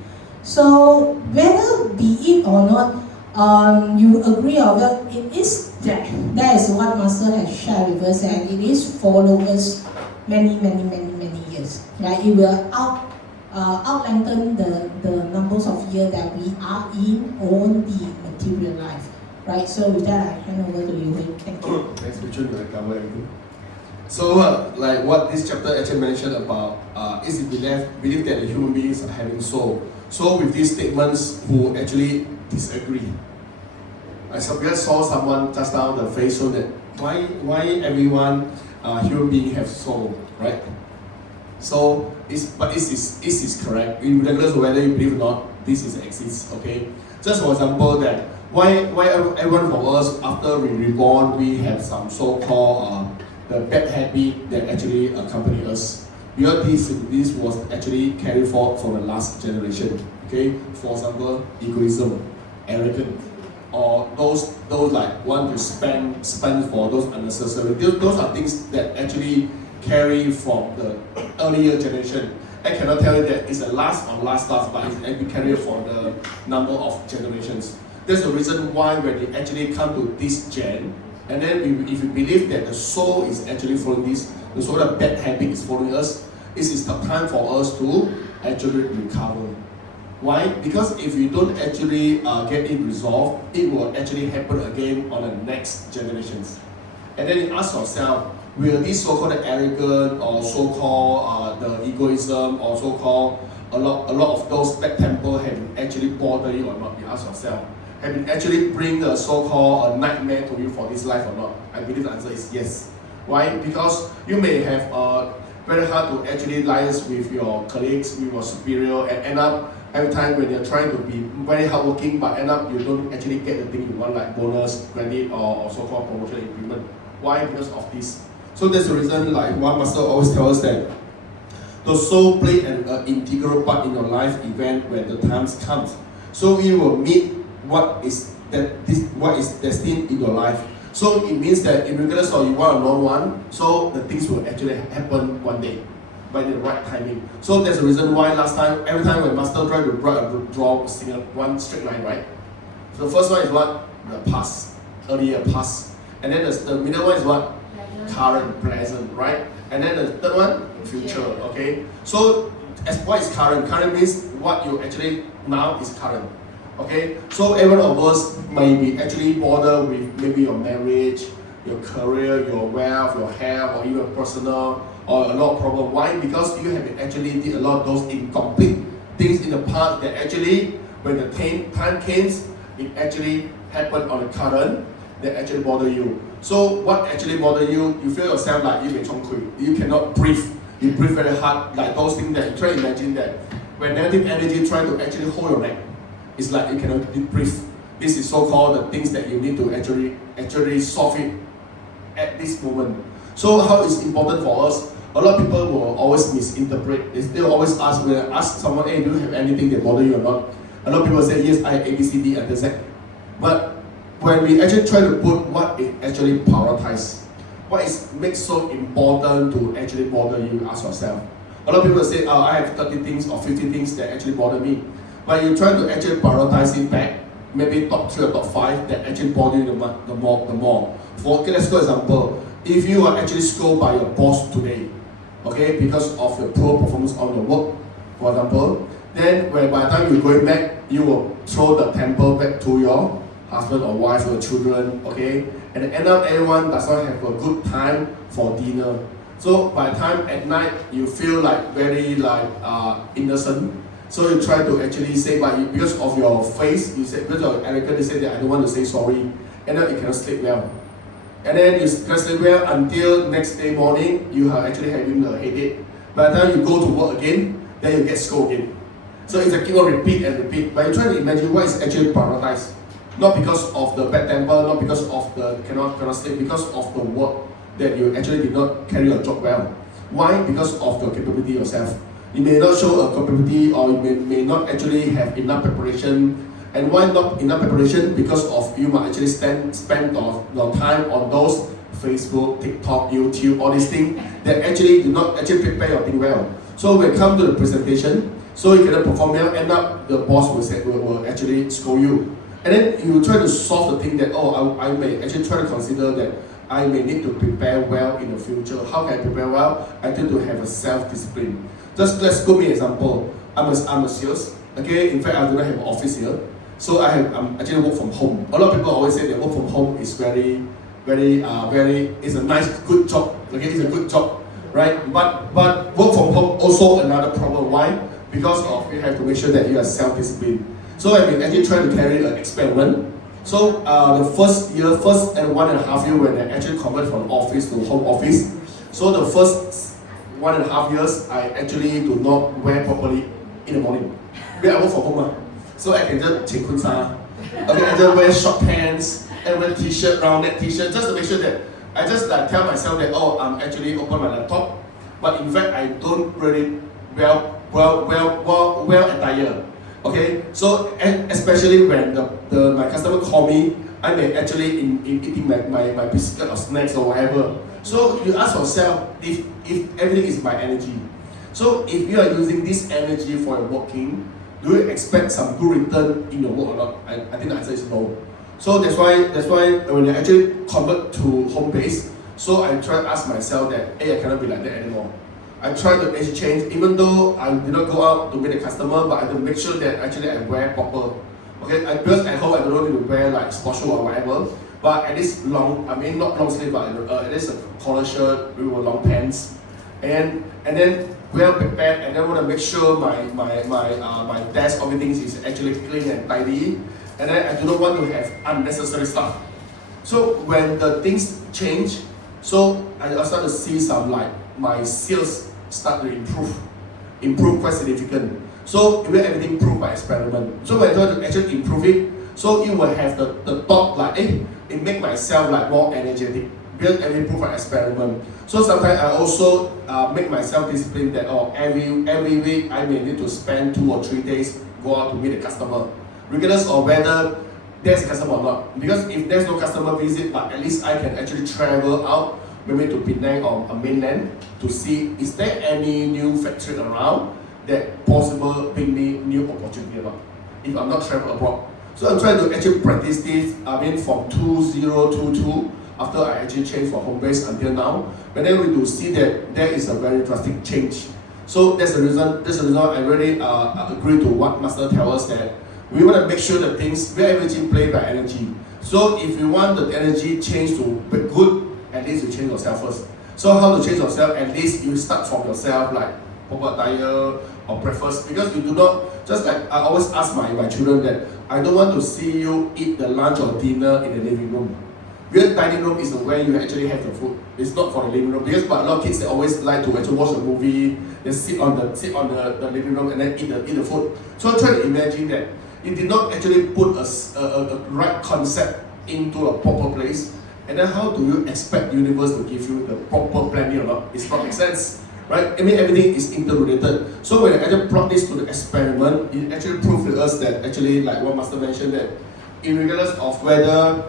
So whether be it or not, you agree or not, it is there. That is what Master has shared with us, and it is follow us many years. Right? It will lengthen the numbers of years that we are in on the material life. Right? So with that, I hand over to you. Thank you. Thanks, Choon, you cover everything. So, like what this chapter actually mentioned about is the belief that the human beings are having soul. So, with these statements, who actually disagree? I just saw someone just now the face show that why everyone human being have soul, right? So, but this is correct. Regardless of whether you believe or not, this is exists. Okay. Just for example, that why everyone of us after we reborn we have some so-called the bad habit that actually accompany us, because this was actually carried forward from the last generation. Okay, for example, egoism, arrogance, or those like want to spend for those unnecessary. Those are things that actually carry from the earlier generation. I cannot tell you that it's the last, but it's carried for the number of generations. That's the reason why when you actually come to this gen, and then if you believe that the soul is actually following this, the soul of bad habit is following us, this is the time for us to actually recover. Why? Because if you don't actually get it resolved, it will actually happen again on the next generations. And then you ask yourself, will this so-called arrogant or so-called the egoism or so-called a lot of those bad temper have actually bothered you or not? You ask yourself. Have it actually bring a so-called nightmare to you for this life or not? I believe the answer is yes. Why? Because you may have very hard to actually liaise with your colleagues, with your superior, and end up every time when you're trying to be very hardworking, but end up you don't actually get the thing you want, like bonus, credit, or so-called promotion increment. Why? Because of this. So that's the reason, like one master always tells us that the soul play an integral part in your life event when the times comes. So you will meet what is destined in your life. So it means that regardless of you want or not want, so the things will actually happen one day by the right timing. So that's the reason why last time, every time when master tried to draw one straight line, right? So the first one is what? The past, earlier past. And then the middle one is what? Current, present, right? And then the third one, future, okay? So as what is current? Current means what you actually now is current. Okay, so every one of us may be actually bothered with maybe your marriage, your career, your wealth, your health, or even personal, or a lot of problems. Why? Because you have actually did a lot of those incomplete things in the past that actually, when the time came, it actually happened on the current that actually bother you. So what actually bother you? You feel yourself like you cannot breathe. You breathe very hard, like those things that you try to imagine that when negative energy try to actually hold your neck. It's like you cannot breathe. This is so-called the things that you need to actually solve it at this moment. So how it's important for us? A lot of people will always misinterpret. They will always ask, when I ask someone, hey, do you have anything that bother you or not? A lot of people say, yes, I have A, B, C, D, and Z. But when we actually try to put what it actually prioritize, what is makes so important to actually bother you, ask yourself. A lot of people say, oh, I have 30 things or 50 things that actually bother me. But you try to actually prioritize it back, maybe top 3 or top 5 that actually bother you the more. Okay, let's go example. If you are actually scolded by your boss today, okay, because of your poor performance on your work, for example, then by the time you're going back, you will throw the temper back to your husband or wife or children, okay, and end up everyone does not have a good time for dinner. So by the time at night you feel like very innocent. So you try to actually say, but because of your face, you say, because of arrogance, you say that I don't want to say sorry, and then you cannot sleep well. And then you cannot sleep well until next day morning, you are actually having a headache. By the time you go to work again, then you get scolded again. So it's a keep on repeat and repeat. But you try to imagine what is actually prioritized. Not because of the bad temper, not because of the cannot sleep, because of the work that you actually did not carry your job well. Why? Because of your capability yourself. You may not show a capability, or you may not actually have enough preparation. And why not enough preparation? Because of you might actually spend your time on those Facebook, TikTok, YouTube, all these things that actually do not actually prepare your thing well. So when it comes to the presentation, so you cannot perform well, end up the boss will actually scold you. And then you try to solve the thing that, I may actually try to consider that I may need to prepare well in the future. How can I prepare well? I need to have a self-discipline. Just let's give me an example. I'm a sales. Okay, in fact, I do not have an office here. So I'm actually work from home. A lot of people always say that work from home is very, it's a nice, good job. Okay, it's a good job, right? But work from home also another problem. Why? Because of you have to make sure that you are self-disciplined. So I've been actually trying to carry an experiment. So the first and 1.5 years when I actually converted from office to home office. So the first 1.5 years, I actually do not wear properly in the morning. Because I work from home, so I can just take kunsa. Okay, I just wear short pants and wear t-shirt, round neck t-shirt, just to make sure that I just tell myself that I'm actually open my laptop, but in fact I don't really well attire. Okay, so especially when my customer call me, I may actually in eating my biscuit or snacks or whatever. So you ask yourself if everything is my energy. So if you are using this energy for working, do you expect some good return in your work or not? I think the answer is no. So that's why when I actually convert to home base, so I try to ask myself that, hey, I cannot be like that anymore. I try to actually change, even though I did not go out to meet the customer, but I have to make sure that actually I wear proper. Okay, because at home I don't need to wear like sports shoe or whatever, but at least not long sleeve, but at least a collar shirt with long pants, and then well prepared, and then want to make sure my desk, everything is actually clean and tidy, and then I do not want to have unnecessary stuff. So when the things change, so I start to see some like my sales start to improve quite significant. So it will everything improve by experiment. So when I try to actually improve it, so it will have the thought like, it make myself like more energetic. Build and improve by experiment. So sometimes I also make myself disciplined that every week I may need to spend 2 or 3 days go out to meet a customer, regardless of whether there's a customer or not. Because if there's no customer visit, but at least I can actually travel out, maybe to Penang or a mainland, to see is there any new factory around that possible bring me new opportunity or not, if I'm not travel abroad. So I'm trying to actually practice this, from 2022, after I actually changed from home base until now. But then we do see that there is a very drastic change. So that's the reason I really agree to what Master tells us, that we want to make sure that things, we everything play by energy. So if you want the energy change to be good, at least you change yourself first. So how to change yourself? At least you start from yourself, like proper attire or breakfast. Because you do not, just like I always ask my children that I don't want to see you eat the lunch or dinner in the living room. Real dining room is where you actually have the food. It's not for the living room. Because but a lot of kids, they always like to actually watch a movie, they sit on the living room and then eat the food. So I try to imagine that you did not actually put a right concept into a proper place. And then how do you expect the universe to give you the proper planning or not? It's not make sense, right? Everything is interrelated. So when I actually brought this to the experiment, it actually proved to us that actually, like what Master mentioned, that regardless of whether,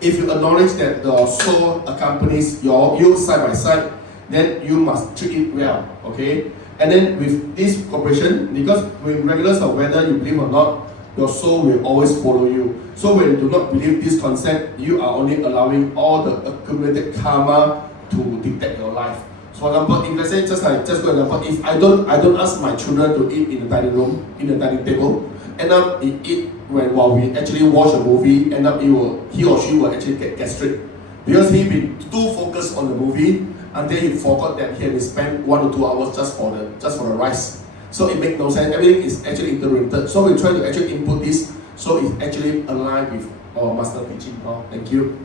if you acknowledge that the soul accompanies you side by side, then you must treat it well, okay? And then with this cooperation, because regardless of whether you believe or not, your soul will always follow you. So when you do not believe this concept, you are only allowing all the accumulated karma to dictate your life. So for example, if let's say just for example, if I don't ask my children to eat in the dining room, in the dining table, end up he eat while we actually watch a movie, end up he or she will actually get gastric. Because he been too focused on the movie until he forgot that he had to spend 1 or 2 hours just for the rice. So it makes no sense. Everything is actually interrelated. So we try to actually input this so it's actually aligned with our master teaching. Thank you.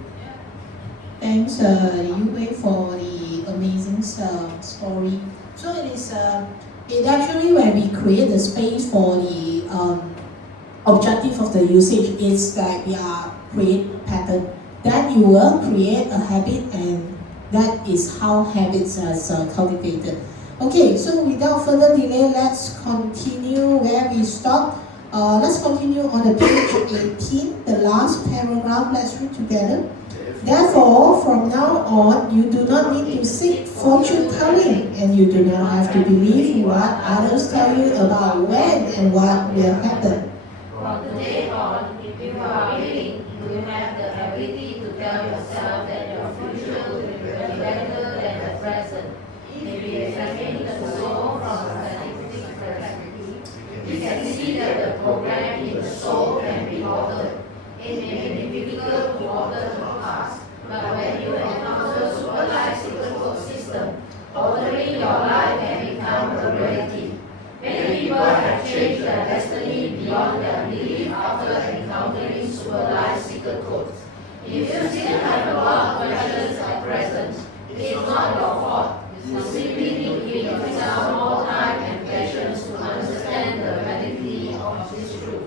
Thanks, Yue, for the amazing story. So it is it actually when we create the space for the objective of the usage is that we are create pattern. Then you will create a habit, and that is how habits are cultivated. Okay, so without further delay, let's continue where we stopped. Let's continue on the page 18, the last paragraph. Let's read together. Therefore, from now on, you do not need to seek fortune telling, and you do not have to believe what others tell you about when and what will happen. From today on, if you are willing, you have the ability to tell yourself that your future will be better than the present. If we examine the soul from a scientific perspective, we can see that the program in the soul can be altered. It may be difficult to alter the past, but when you encounter super life cycle system, altering your life can become a reality. Many people have changed their destiny beyond their belief after encountering super life cycle codes. If you still have a lot of questions at present, it's not your fault. You simply need to give yourself more time and patience to understand the validity of this truth.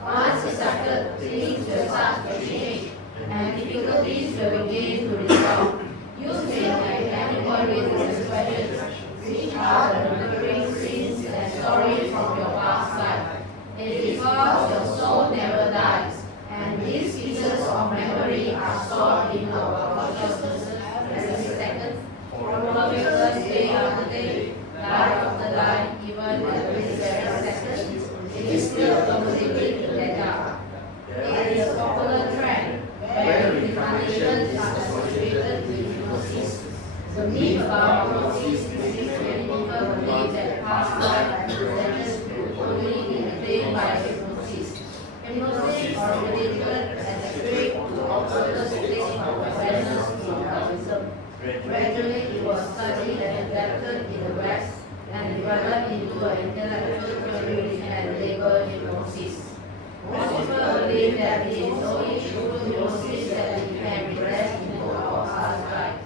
Once accepted, things will start to change, and difficulties will begin to resolve. You may have animated questions, which are the remembering scenes and stories from your past life. It is because your soul never dies, and these pieces of memory are stored in our consciousness every second, chronological day after day, life after life, even every second. It is still possibility to let go. It is a popular trend where reincarnation is associated with hypnosis. The myth about hypnosis is many people believe that past life representations could only be attained by hypnosis. Hypnosis originated as a trick to observe states of awareness in Taoism. Gradually, it was studied and adapted in the West and developed into an intellectual theory and labeled hypnosis. Most people believe that it is only through hypnosis that we can regress into our past life.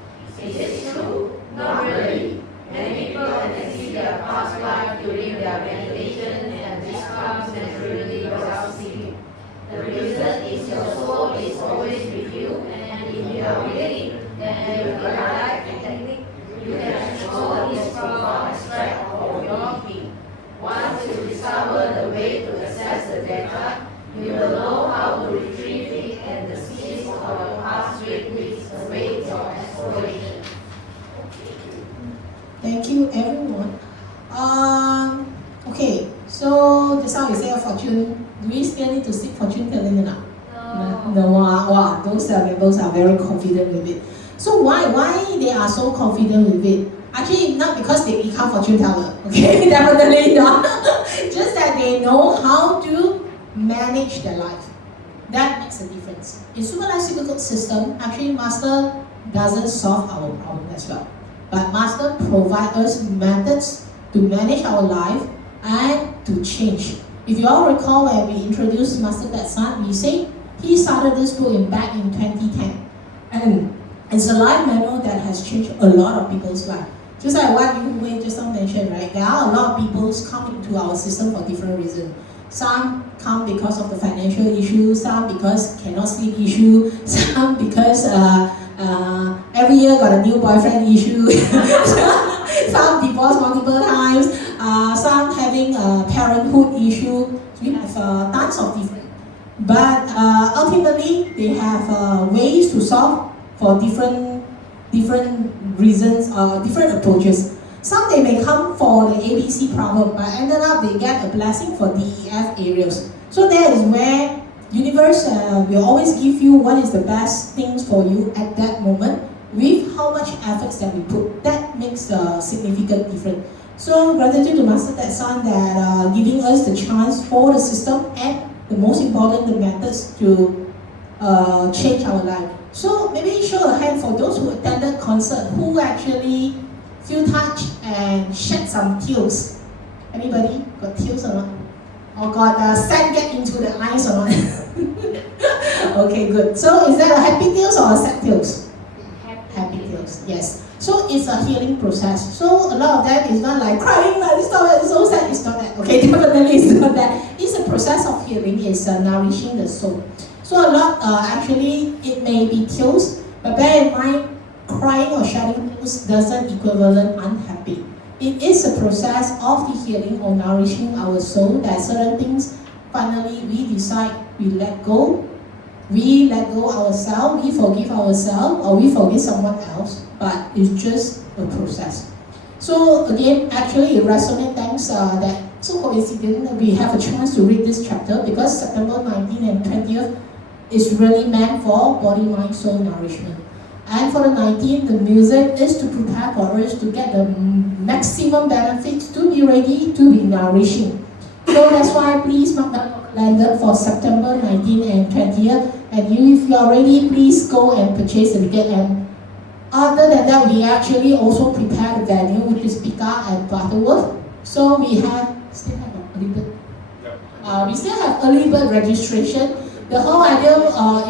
Is it true? Not really. Many people can see their past life during their meditation, and this comes naturally without seeking. The reason is your soul is always with you, and if you are willing, then you will highlight the technique. You can explore this profound aspect of your being. Once you discover the way to access the data, you will know how to retrieve it, and the seeds of your past weeks await your exploration. Thank you, everyone. Okay, so just how we say fortune, do we still need to seek fortune telling or not? No. Wow, those members are very confident with it. So why they are so confident with it? Actually, not because they become fortune teller, okay? Definitely not. Just that they know how to manage their life. That makes a difference. In super life cyclical system, actually Master doesn't solve our problem as well. But Master provides us methods to manage our life and to change. If you all recall when we introduced Master Datsan, we say he started this book back in 2010. And it's a life manual that has changed a lot of people's life. Just like what you Wei just mentioned, right? There are a lot of people come into our system for different reasons. Some come because of the financial issue, some because cannot sleep issue, some because every year got a new boyfriend issue, some divorced multiple times, some having a parenthood issue. We have tons of different. But ultimately, they have ways to solve for different reasons, different approaches. Some they may come for the ABC problem, but ended up they get a blessing for DEF areas. So that is where universe will always give you what is the best things for you at that moment with how much efforts that we put. That makes a significant difference. So gratitude to Master Datsan that giving us the chance for the system and the most important, the methods to change our life. So maybe show a hand for those who attended concert, who actually feel touched and shed some tears. Anybody got tears or not? Or got sand get into the eyes or not? Okay, good. So is that a happy tears or a sad tears? Happy tears, yes. So it's a healing process. So a lot of that is not like crying, like it's not that, it's so sad, it's not that. Okay, definitely it's not that. It's a process of healing. healing is nourishing the soul. So a lot, actually, it may be tears, but bear in mind, crying or shedding tears doesn't equivalent unhappy. It is a process of the healing or nourishing our soul. That certain things, finally, we decide, we let go. We let go ourselves, we forgive ourselves, or we forgive someone else, but it's just a process. So again, actually it resonates, thanks that so coincident we have a chance to read this chapter, because September 19th and 20th is really meant for body, mind, soul nourishment. And for the 19th, the music is to prepare for us to get the maximum benefits, to be ready, to be nourishing. So that's why please mark the calendar for September 19th and 20th. And if you are ready, please go and purchase the ticket. And other than that, we actually also prepare the venue, which is Pika and Butterworth. So we still have early bird. We still have early bird registration. The whole idea,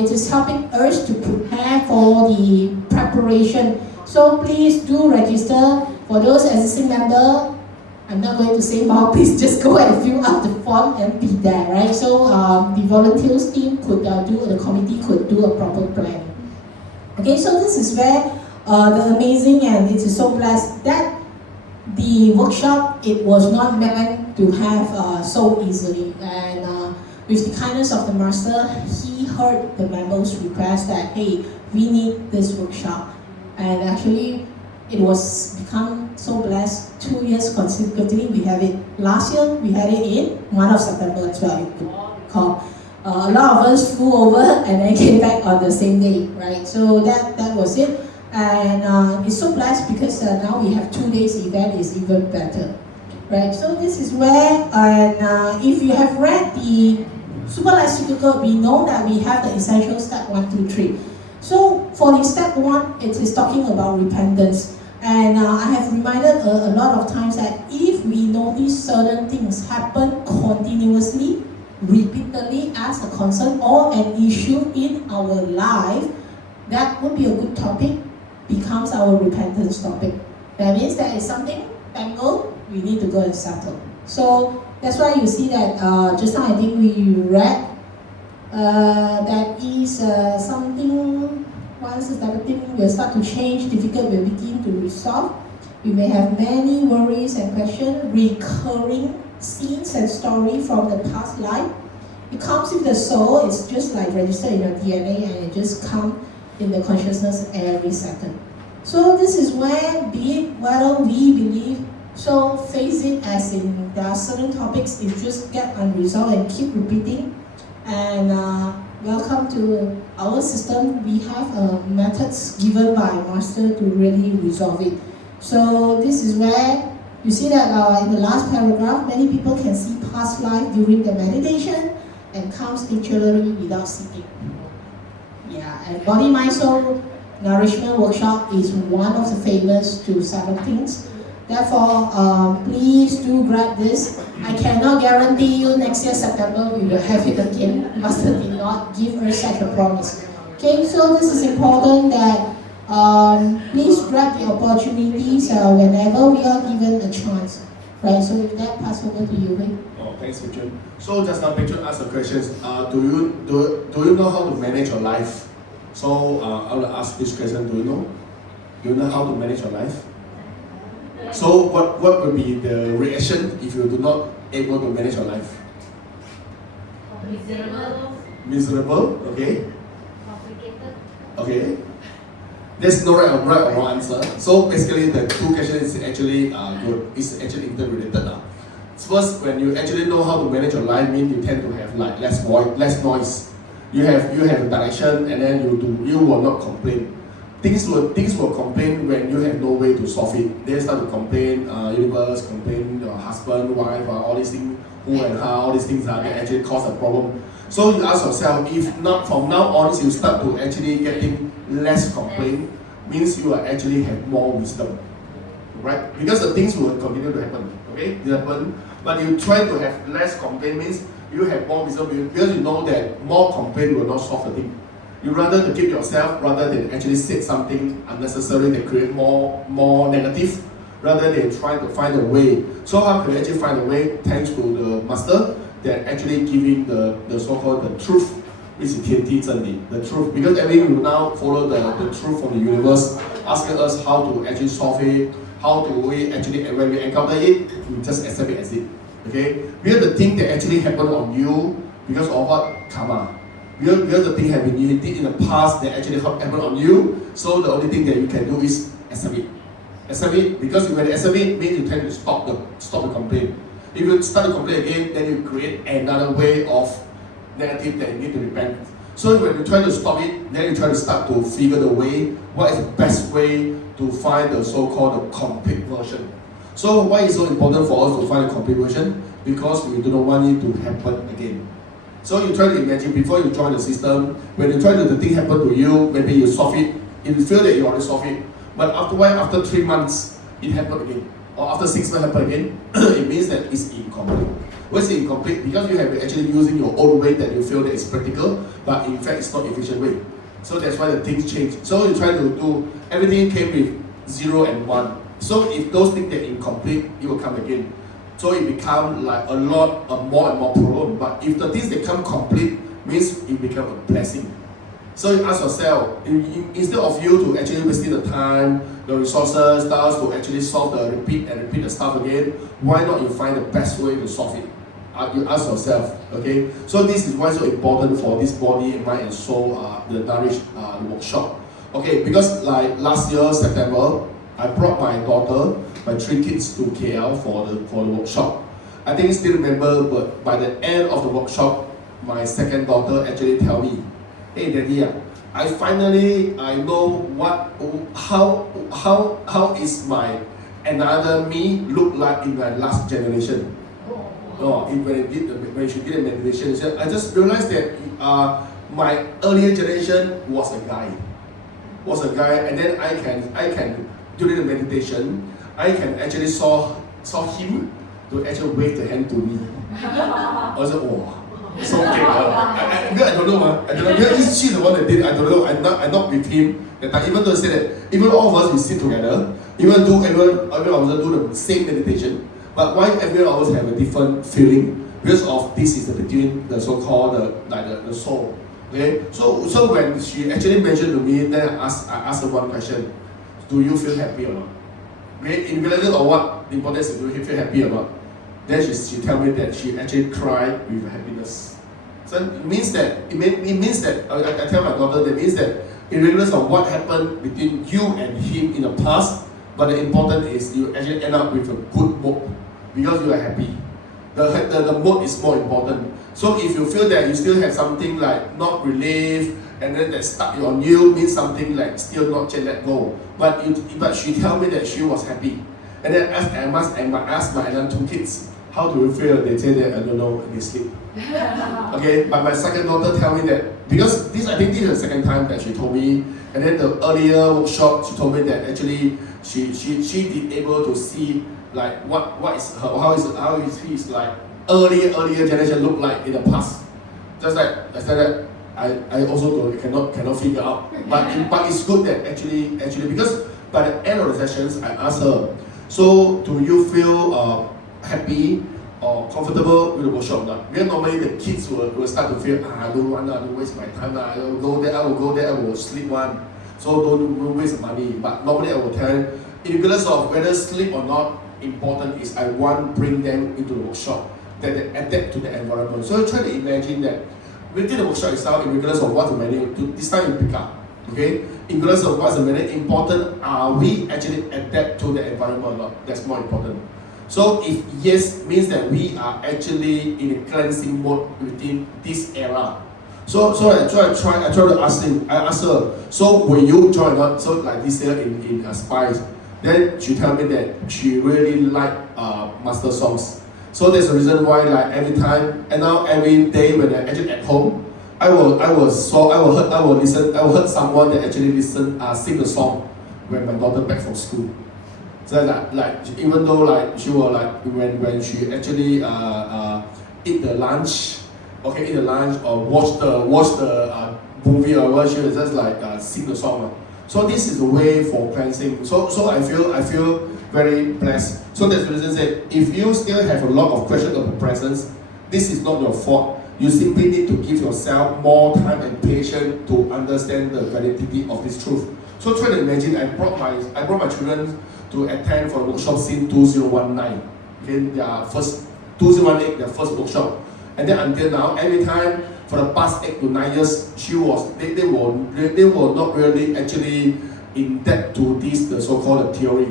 it is helping us to prepare for the preparation. So please do register. For those existing members, I'm not going to say more, please just go and fill out the form and be there, right? So the volunteers team could the committee could do a proper planning. Okay, so this is where the amazing, and it is so blessed that the workshop, it was not meant to have so easily. And with the kindness of the master, he heard the members' request that, hey, we need this workshop. And actually, it was become so blessed 2 years consecutively. We have it last year, we had it in 1 of September as well. A lot of us flew over and then came back on the same day, right? So that was it. And it's so blessed because now we have 2 days event is even better, right? So this is where, and if you have read the Super Light Secret Code, we know that we have the essential step 1, 2, 3. So for the step 1, it is talking about repentance. And I have reminded a lot of times that if we notice certain things happen continuously, repeatedly as a concern or an issue in our life, that would be a good topic, becomes our repentance topic. That means there is something tangled, we need to go and settle. So that's why you see that just now I think we read that is something. Once the thing will start to change, difficult will begin to resolve. We may have many worries and questions, recurring scenes and stories from the past life. It comes in the soul, it's just like registered in your DNA, and it just comes in the consciousness every second. So this is where, be it whether we believe, so face it as in there are certain topics, it just get unresolved and keep repeating. And welcome to our system. We have methods given by Master to really resolve it. So this is where you see that in the last paragraph, many people can see past life during the meditation and comes naturally without seeking. Yeah, and Body, Mind, Soul Nourishment Workshop is one of the famous to 7 things. Therefore, please do grab this. I cannot guarantee you next year September we will have it again. Master did not give us such a promise. Okay, so this is important that please grab the opportunities whenever we are given a chance. Right, so with that, pass over to you, Wei. Oh, thanks, Choon. So just now, Choon asked the questions. Do you know how to manage your life? So I will ask this question. Do you know how to manage your life? So what will be the reaction if you do not able to manage your life? Miserable. Miserable, okay. Complicated. Okay. There's no right or wrong answer. So basically the 2 questions is actually good. It's actually interrelated. First, when you actually know how to manage your life, means you tend to have like less noise. You have a direction, and then you will not complain. Things will complain when you have no way to solve it. They start to complain, universe, complain your husband, wife, all these things, who and how, all these things that actually cause a problem. So you ask yourself, if not from now on, you start to actually getting less complaint, means you are actually have more wisdom, right? Because the things will continue to happen, okay? They happen, but you try to have less complaint means you have more wisdom because you know that more complaint will not solve the thing. You rather to keep yourself rather than actually say something unnecessary that create more negative, rather than try to find a way. So how can you actually find a way? Thanks to the master, that actually giving the so-called the truth, which is 天地真理, the truth. Because every we now follow the truth from the universe, asking us how to actually solve it, how do we actually, when we encounter it, we just accept it as it. Okay? Because the thing that actually happened on you because of what? Karma. Because the thing have been you did in the past that actually happened on you, so the only thing that you can do is accept it. Accept it, because when you accept it, means you tend to stop the complaint. If you start to complain again, then you create another way of negative that you need to repent. So when you try to stop it, then you try to start to figure the way, what is the best way to find the so-called the complete version. So why is it so important for us to find a complete version? Because we do not want it to happen again. So you try to imagine before you join the system, when you try to the thing happen to you, maybe you solve it, you feel that you already solved it. But after 3 months, it happened again. Or after 6 months happen again, it means that it's incomplete. Why is it incomplete? Because you have been actually using your own way that you feel that is practical, but in fact it's not efficient way. So that's why the things change. So you try to do, everything came with 0 and 1. So if those things are incomplete, it will come again. So it becomes like a lot of more and more problem. But if the things become complete, means it becomes a blessing. So you ask yourself, instead of you to actually wasting the time, the resources, to actually solve the repeat the stuff again, why not you find the best way to solve it? You ask yourself, okay? So this is why it's so important for this body, mind and soul, the Nourish the workshop. Okay, because like last year, September, I brought my daughter, my 3 kids to KL for the workshop. I think I still remember, but by the end of the workshop, my second daughter actually tell me, hey daddy, I know how is my another me look like in my last generation. When she did the meditation, she said, I just realized that my earlier generation was a guy, and then I can during the meditation, I can actually saw him to actually wave the hand to me. I was like, oh. So okay, I don't know. Because she's the one that did it. I don't know. I'm not with him. That time, even though I said that, even all of us we sit together, everyone of us do the same meditation. But why everyone of us have a different feeling? Because of this is between the so-called the soul. Okay. So when she actually mentioned to me, then I asked her one question: do you feel happy or not? Okay. Regardless of what the importance is, do you feel happy or not? Then she tell me that she actually cried with happiness. So it means that I tell my daughter that means that regardless of what happened between you and him in the past, but the important is you actually end up with a good mood because you are happy. The mood is more important. So if you feel that you still have something like not relief and then that stuck on you means something like still not yet let go. But she tell me that she was happy. And then I asked my other 2 kids, how do you feel? They say that I don't know, they sleep. Okay, but my second daughter tell me that because I think this is the second time that she told me, and then the earlier workshop she told me that actually she did able to see like what is her how is his like earlier generation look like in the past. Just like I said that I also cannot figure out. But it's good that actually because by the end of the sessions I asked her, so do you feel happy or comfortable with the workshop now? Because normally the kids will start to feel, I don't waste my time, I will go there, I will sleep one. So don't waste money. But normally I will tell, regardless of whether sleep or not, important is I want to bring them into the workshop, that they adapt to the environment. So try to imagine that within the workshop itself, regardless of what the menu, this time you pick up. Okay? Regardless of what's the menu, important are we actually adapt to the environment or not? That's more important. So if yes, means that we are actually in a cleansing mode within this era. So I try to ask him. I asked her, so will you join us? So like this year in Spice, then she told me that she really like master songs. So there's a reason why like every time and now every day when I actually at home, I will heard someone that actually sing the song when my daughter back from school. So like even though like she will like when she actually eat the lunch or watch the movie or what, she will just like sing the song. So this is a way for cleansing. So I feel very blessed. So that's the reason that if you still have a lot of questions of the presence, This is not your fault. You simply need to give yourself more time and patience to understand the validity of this truth. So try to imagine, I brought my children to attend for a workshop since 2019. Okay, their first 2018, their first workshop. And then until now, every time for the past 8 to 9 years, they were not really actually in depth to this, the so-called theory.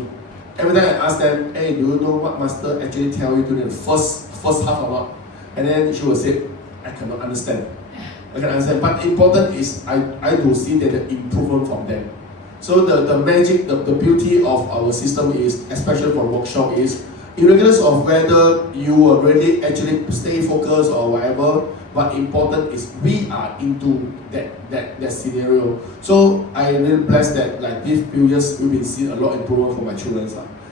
Every time I ask them, hey, do you know what master actually tell you during the first half or not? And then she will say, I cannot understand. I can understand. But important is I do see that the improvement from them. So the magic, the beauty of our system is, especially for workshop, is regardless of whether you will really actually stay focused or whatever, but important is we are into that scenario. So I really blessed that like these few years we've been seeing a lot of improvement for my children.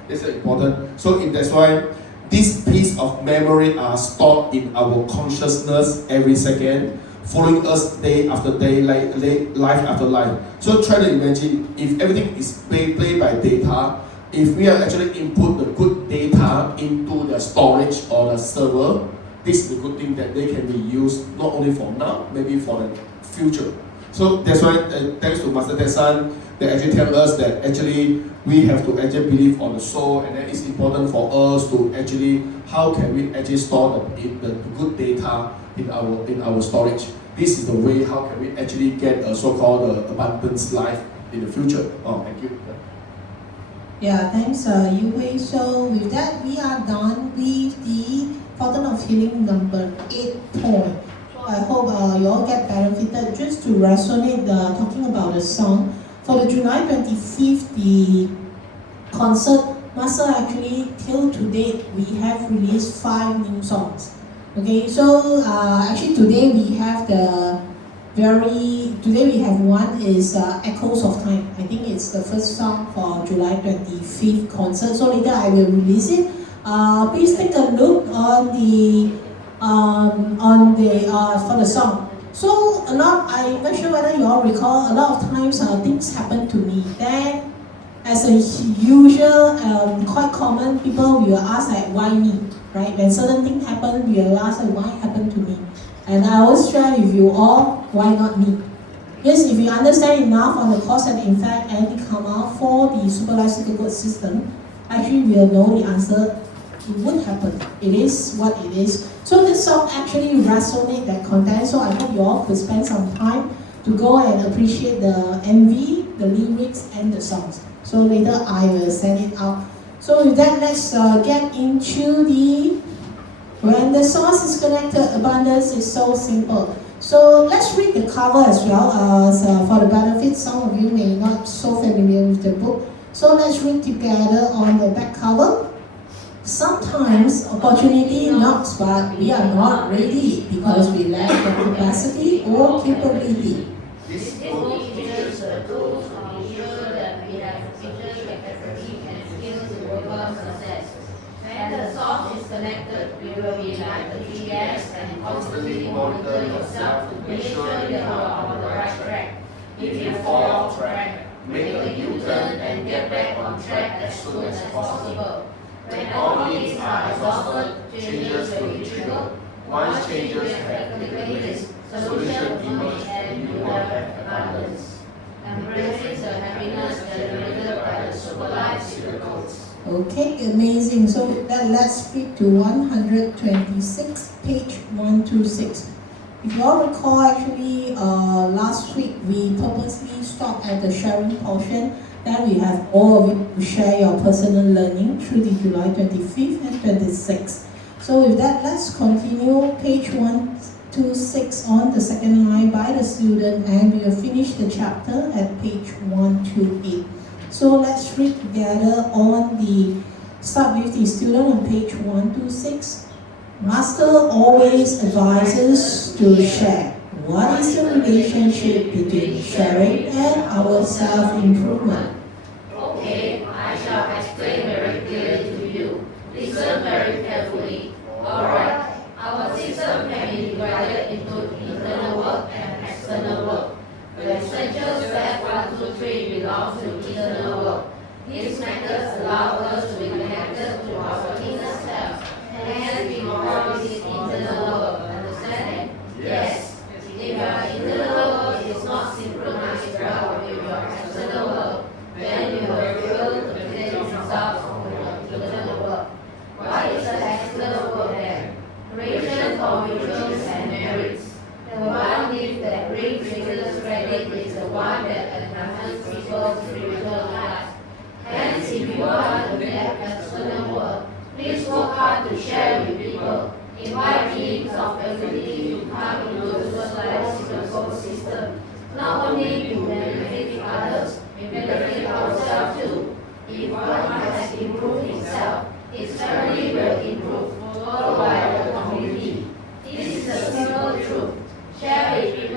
That's important. So that's why this piece of memory are stored in our consciousness every second, following us day after day, life after life. So try to imagine if everything is played by data, if we are actually input the good data into the storage or the server, this is the good thing that they can be used not only for now, maybe for the future. So that's why thanks to Master Tesan, they actually tell us that actually we have to actually believe on the soul, and that it's important for us to actually how can we actually store the good data in our storage. This is the way how can we actually get a so-called abundance life in the future. Oh, thank you. Yeah, thanks, Yu Hui. So with that, we are done with the Fountain of Healing number 8 point. So I hope you all get benefited. Just to resonate talking about the song, for the July 25th, the concert, Master actually till to date, we have released 5 new songs. Okay, so actually today we have today we have one is Echoes of Time. I think it's the first song for July 25th concert. So later I will release it. Please take a look on the for the song. So I'm not sure whether you all recall, a lot of times things happen to me. Then, as a usual, quite common, people will ask like, why me? Right? When certain things happen, we will ask like, why happened to me? And I always share with you all, why not me? Yes, if you understand enough on the cause and effect and the karma for the supervised circuit system, actually we'll know the answer. It would happen. It is what it is. So this song actually resonates that content. So I hope you all could spend some time to go and appreciate the MV, the lyrics, and the songs. So later I will send it out. So with that, let's get into when the source is connected, abundance is so simple. So let's read the cover as well. So for the benefit, some of you may not so familiar with the book. So let's read together on the back cover. Sometimes opportunity knocks, but we are not ready because we lack the capacity or capability. This book teaches the tools to ensure that we have sufficient capacity and skills to overcome success. When the source is connected, we will be like the GPS and constantly monitor yourself to make sure you are on the right track. If you fall off track, make a U-turn and get back on track as soon as possible. When all needs are exhausted, changes will be triggered. Once changes have taken place, solution emerge and you have abundance. Embracing the happiness generated by the super life secret codes. Okay, amazing. So let's flip to 126, page 126. If you all recall, actually, last week we purposely stopped at the sharing portion. Then we have all of you to share your personal learning through the July 25th and 26th. So with that, let's continue page 126 on the second line by the student, and we will finish the chapter at page 128. So let's read together start with the student on page 126. Master always advises to share. What is the relationship between sharing and our self-improvement? Okay, I shall explain very clearly to you. Listen very carefully. Alright, our system can be divided into internal work and external work. The essential step 1, 2, 3 belongs to internal work. These methods allow us to be connected to our inner self, and hence we call this internal work.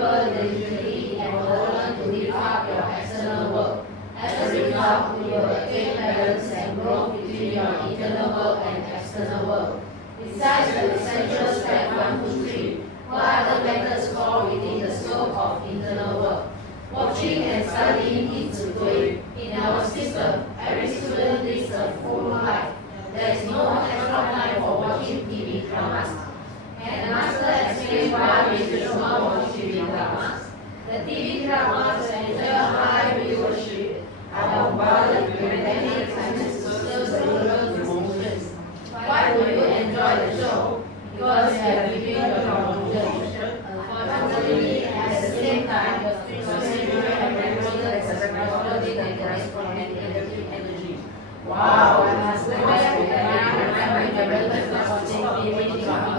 people diligently and learn to lift up your external work. As a result, you will attain balance and growth between your internal work and external work. Besides the essential step 1 to 3, what other methods fall within the scope of internal work? Watching and studying leads to doing. In our system, every student leads a full life. There is no extra time for watching TV dramas. And Master explained why we should not watch TV dramas. The TV dramas enjoy high viewership are bombarded with many exciting social discussions. Why do you enjoy the show? Because you have given your conclusion. Unfortunately, at the same time, procedure and recorded as a recorded and corresponding energy. Wow, I must go back and remember the relevance of watching TV drama.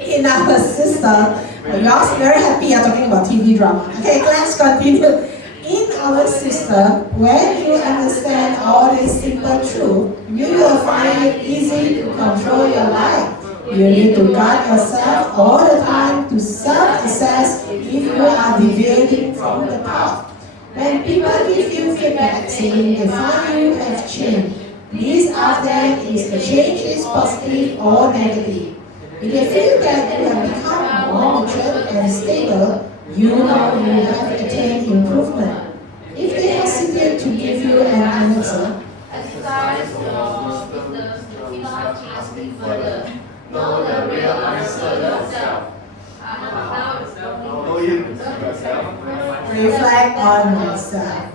In our system, we are very happy you're talking about TV drama. Okay, let's continue. In our system, when you understand all this simple truth, you will find it easy to control your life. You need to guard yourself all the time to self-assess if you are deviating from the path. When people give you feedback saying they find you have changed, please ask them if the change is positive or negative. If they feel that you have become more mature and stable, you know you have attained improvement. If they hesitate to give you an answer, exercise your wisdom to keep asking further. Know the real answer yourself. reflect on yourself.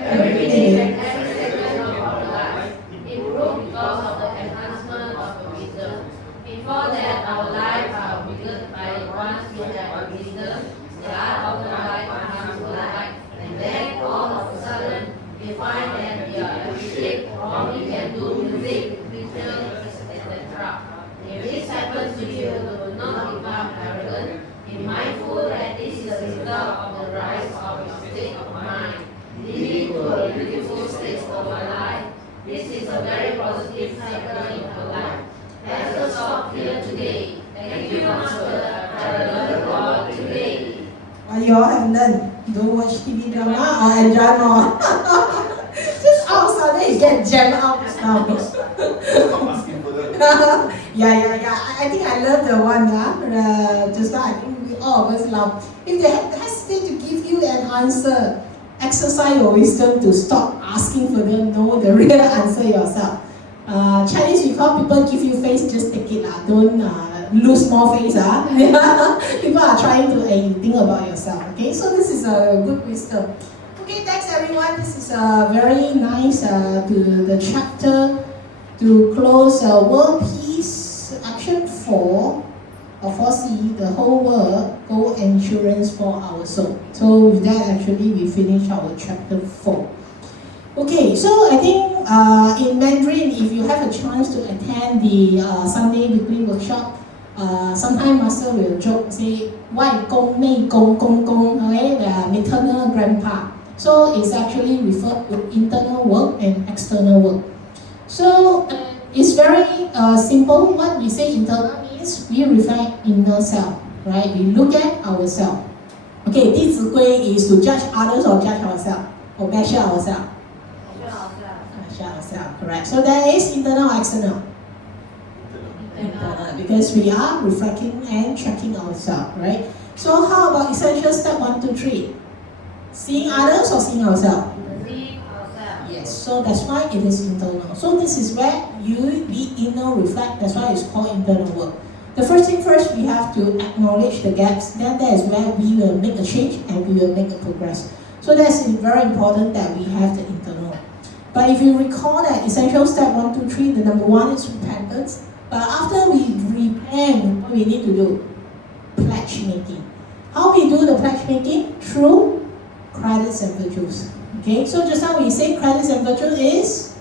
Every day, every second of our life, improve because of the enhancement of the wisdom. Before that, our lives are begun by once we have wisdom, the art of the life comes to life, and then all of a sudden, we find that we are appreciate or we can do music, literature, etc. If this happens to you, do not become arrogant. Be mindful that this is a result of the rise of your state of mind, leading to a beautiful state of your life. This is a very positive cycle in your life. Let us stop here today. Thank you, Master. I learned a lot today. What you all have learned? Don't watch TV drama or enjoy more. Just all of a sudden you get jammed out now. yeah. I think I love the one, just now I think we all of us love. If they hesitate to give you an answer, exercise your wisdom to stop asking for them, know the real answer yourself. Chinese we call people give you face, just take it. Don't lose more face. People are trying to think about yourself. Okay, so this is a good wisdom. Okay, thanks everyone. This is very nice to the chapter to close World Peace Action 4 or 4C, the whole world, gold insurance for our soul. So with that actually we finish our chapter 4. Okay, so I think in Mandarin, if you have a chance to attend the Sunday Weekly Workshop, sometimes Master will joke, say, 外公,妹公,公公, okay, the maternal grandpa. So it's actually referred to internal work and external work. So it's very simple. What we say internal means we reflect inner self, right? We look at ourselves. Okay, 弟子规 is to judge others or judge ourselves, or measure ourselves. Measure ourselves, correct. So that is internal or external? Internal, because we are reflecting and checking ourselves, right? So how about essential step 1, 2, 3? Seeing others or seeing ourselves? Yes, so that's why it is internal. So this is where you be inner reflect, that's why it's called internal work. The first thing first, we have to acknowledge the gaps, then that is where we will make a change and we will make a progress. So that's very important that we have the internal. But if you recall that essential step 1, 2, 3, the number 1 is repentance. But after we repent, what we need to do? Pledge making. How we do the pledge making? Through credits and virtues. Okay, so just now we say credits and virtues is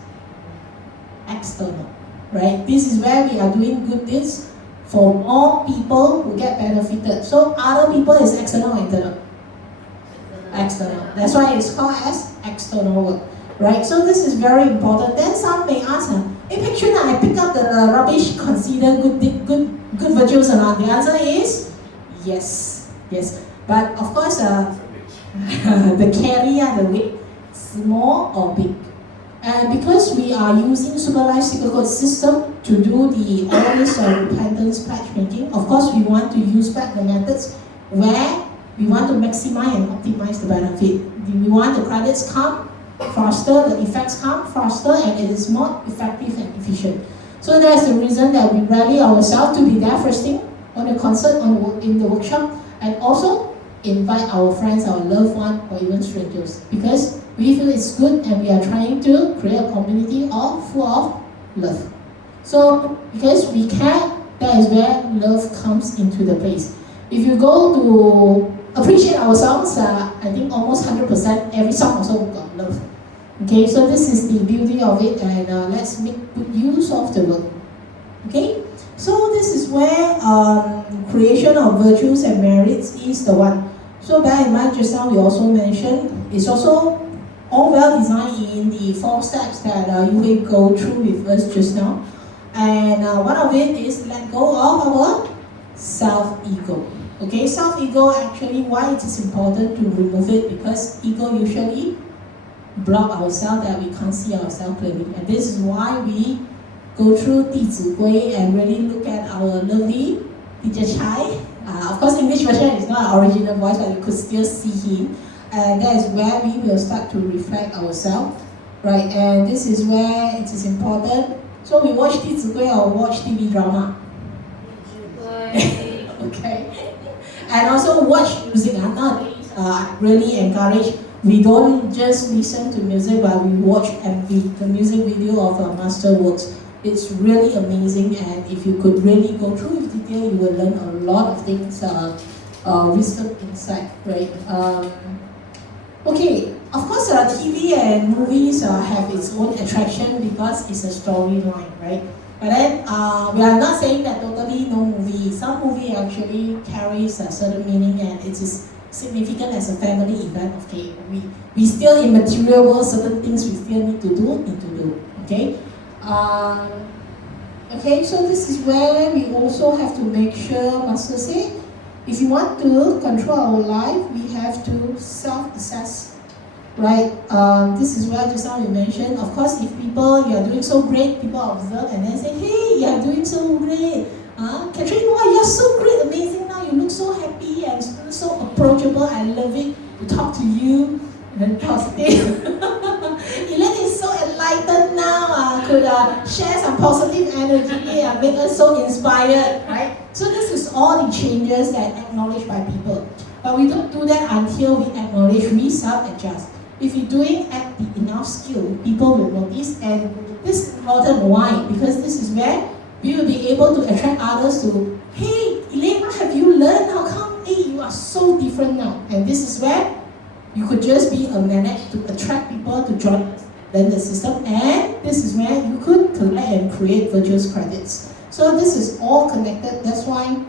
external, right? This is where we are doing good deeds for more people who get benefited. So other people is external or internal? External. That's why it's called as external work, right? So this is very important. Then some may ask, hey Choon, I pick up the rubbish, consider good virtues or not? The answer is yes. Yes. But of course, the carrier, the weight, small or big. And because we are using supervised secret code system to do the always repentance patch making, of course we want to use back the methods where we want to maximize and optimize the benefit. We want the credits come faster, the effects come faster, and it is more effective and efficient. So that's the reason that we rally ourselves to be there first thing on the concert, in the workshop, and also invite our friends, our loved one, or even strangers, because we feel it's good and we are trying to create a community full of love. So because we care, that is where love comes into the place. If you go to appreciate our songs, I think almost 100% every song also got love. Okay, so this is the beauty of it, and let's make good use of the word. Okay, so this is where creation of virtues and merits is the one. So bear in mind, just now we also mentioned, it's also all well designed in the 4 steps that you will go through with us just now. And one of it is let go of our self-ego. Okay, self-ego, actually why it is important to remove it, because ego usually block ourselves that we can't see ourselves clearly. And this is why we go through 弟子规 and really look at our lovely teacher Chai. Of course, English version is not our original voice, but you could still see him. And that is where we will start to reflect ourselves, right? And this is where it is important. So we watch 弟子规 or watch TV drama? Okay. And also watch music. I'm not really encouraged. We don't just listen to music, but we watch the music video of Masterworks. It's really amazing, and if you could really go through with detail, you will learn a lot of things, wisdom inside, right? Okay, of course, TV and movies have its own attraction because it's a storyline, right? But then we are not saying that totally no movie. Some movie actually carries a certain meaning, and it is significant as a family event. Okay, we still in material world, certain things we still need to do. Okay. Okay, so this is where we also have to make sure, Master said, if you want to control our life, we have to self-assess, right? This is where just now we mentioned, of course, if people, you are doing so great, people observe and then say, hey, you are doing so great. Catherine, wow, you're so great, amazing now, you look so happy and so approachable, I love it to talk to you, and then positive. Elaine is so enlightened now, could share some positive energy and make us so inspired, right? So this is all the changes that are acknowledged by people. But we don't do that until we acknowledge, we self-adjust. If you're doing at the enough skill, people will notice, and this is important. Why? Because this is where we will be able to attract others to, hey, Elaine, what have you learned? How come, hey, you are so different now? And this is where you could just be a magnet to attract people to join then the system, and this is where you could collect and create virtuous credits. So this is all connected. That's why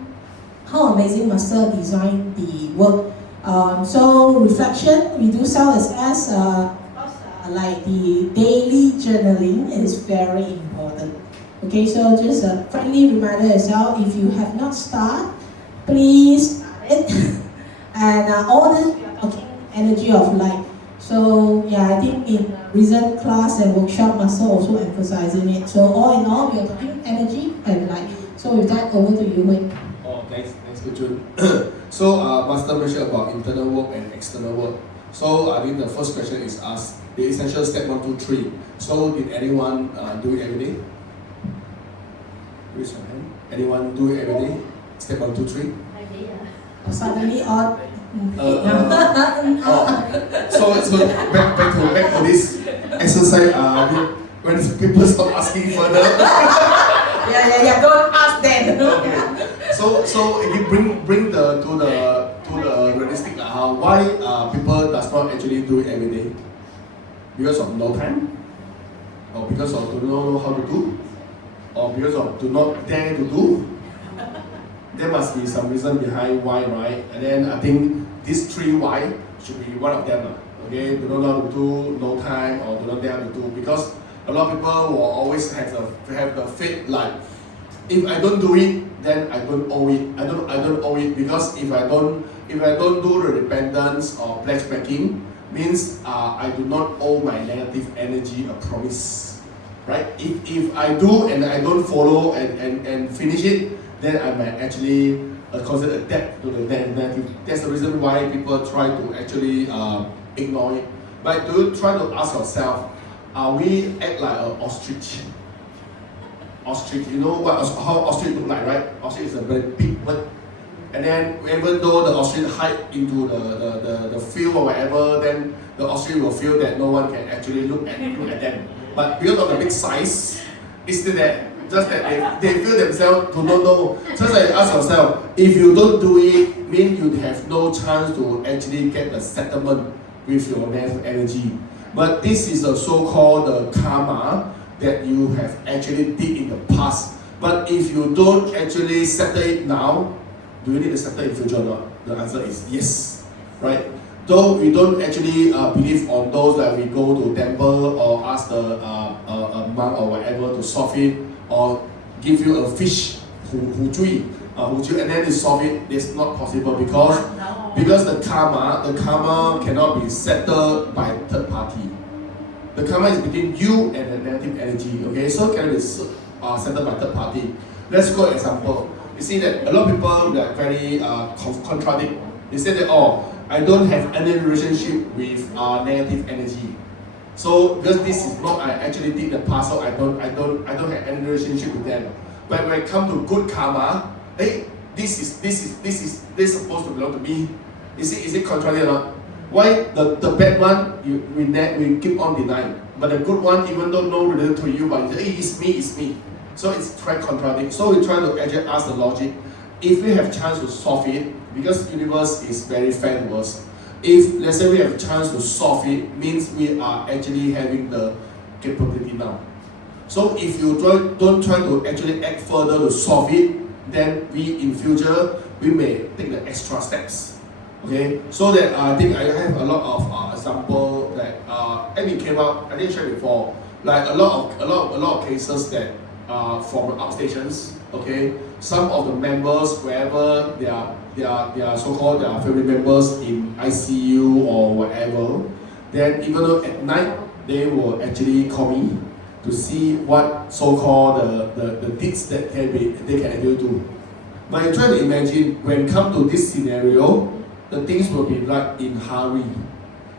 how amazing Master designed the work. So reflection, we do self-assess, like the daily journaling is very important. Okay, so just a friendly reminder as well, if you have not started, please start it. And all this, okay, energy of light. So yeah, I think in recent class and workshop, Master also emphasizing it. So all in all, we are talking energy and light. So with that, over to you, Wei. Oh, thanks, Choon. So Master mentioned about internal work and external work. So I think the first question is asked, the essential step 1, 2, 3. So did anyone do it every day? Raise your hand. Anyone do it every day? Step 1, 2, 3. Suddenly on. So back to this exercise. When people stop asking further. Yeah. Don't ask them. Okay. So if you bring to the realistic, why people does not actually do it every day? Because of no time, or because of do not know how to do, or because of do not dare to do. There must be some reason behind why, right? And then I think these 3 why should be one of them. Okay, do not know how to do, no time, or do not dare to do. Because a lot of people will always have the faith like, if I don't do it, then I don't owe it. I don't owe it because if I don't do the repentance or pledge making, means I do not owe my negative energy a promise, right? If I do and I don't follow and finish it, then I might actually consider a debt to the negative. That's the reason why people try to actually ignore it. But do you try to ask yourself, are we act like an ostrich? Ostrich, you know how ostrich look like, right? Ostrich is a very big bird. And then even though the ostrich hide into the field or whatever, then the ostrich will feel that no one can actually look at them. But because of the big size, it's still there. Just that they feel themselves do not know. Just like ask yourself, if you don't do it, mean you have no chance to actually get the settlement with your negative energy. But this is a so-called karma that you have actually did in the past. But if you don't actually settle it now, do you need to settle in future or not? The answer is yes, right? Though we don't actually believe on those that we go to temple or ask the a monk or whatever to solve it, or give you a fish, and then to solve it. It's not possible because the karma cannot be settled by third party. The karma is between you and the negative energy. Okay, so can be settled by third party. Let's go example. You see that a lot of people that very contradict. They say that I don't have any relationship with negative energy. So because this is not I actually did the past, so I don't have any relationship with them. But when it comes to good karma, hey, this is supposed to belong to me. Is it contrary or not? Why the bad one we keep on denying, but the good one, even though no related to you, but hey, it's me. So it's quite contradictory. So we try to actually ask the logic. If we have chance to solve it, because universe is very fair to us. If let's say we have a chance to solve it, means we are actually having the capability now. So if you don't try to actually act further to solve it, then we in future we may take the extra steps. Okay, so that I think I have a lot of example that Amy came up. I didn't share before. Like a lot of cases that from outstations. Okay, some of the members wherever they are so-called their family members in ICU or whatever, then even though at night they will actually call me to see what so-called the deeds that they can actually do. But you try to imagine when come to this scenario, the things will be like in hurry.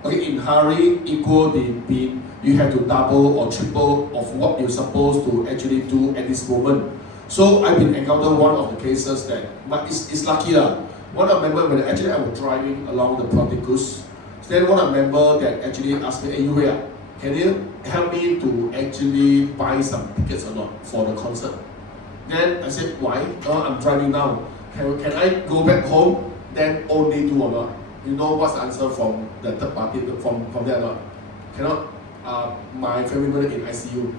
Okay, in hurry equal the you have to double or triple of what you're supposed to actually do at this moment. So I've been encountered one of the cases that, but it's lucky lah. One of the member when actually I was driving along the Ponticus, then one of the member that actually asked me, hey, you here, can you help me to actually buy some tickets or not for the concert? Then I said, why? No, I'm driving now. Can I go back home? Then only do or not? You know what's the answer from the third party from there or not? Cannot. My family member in ICU.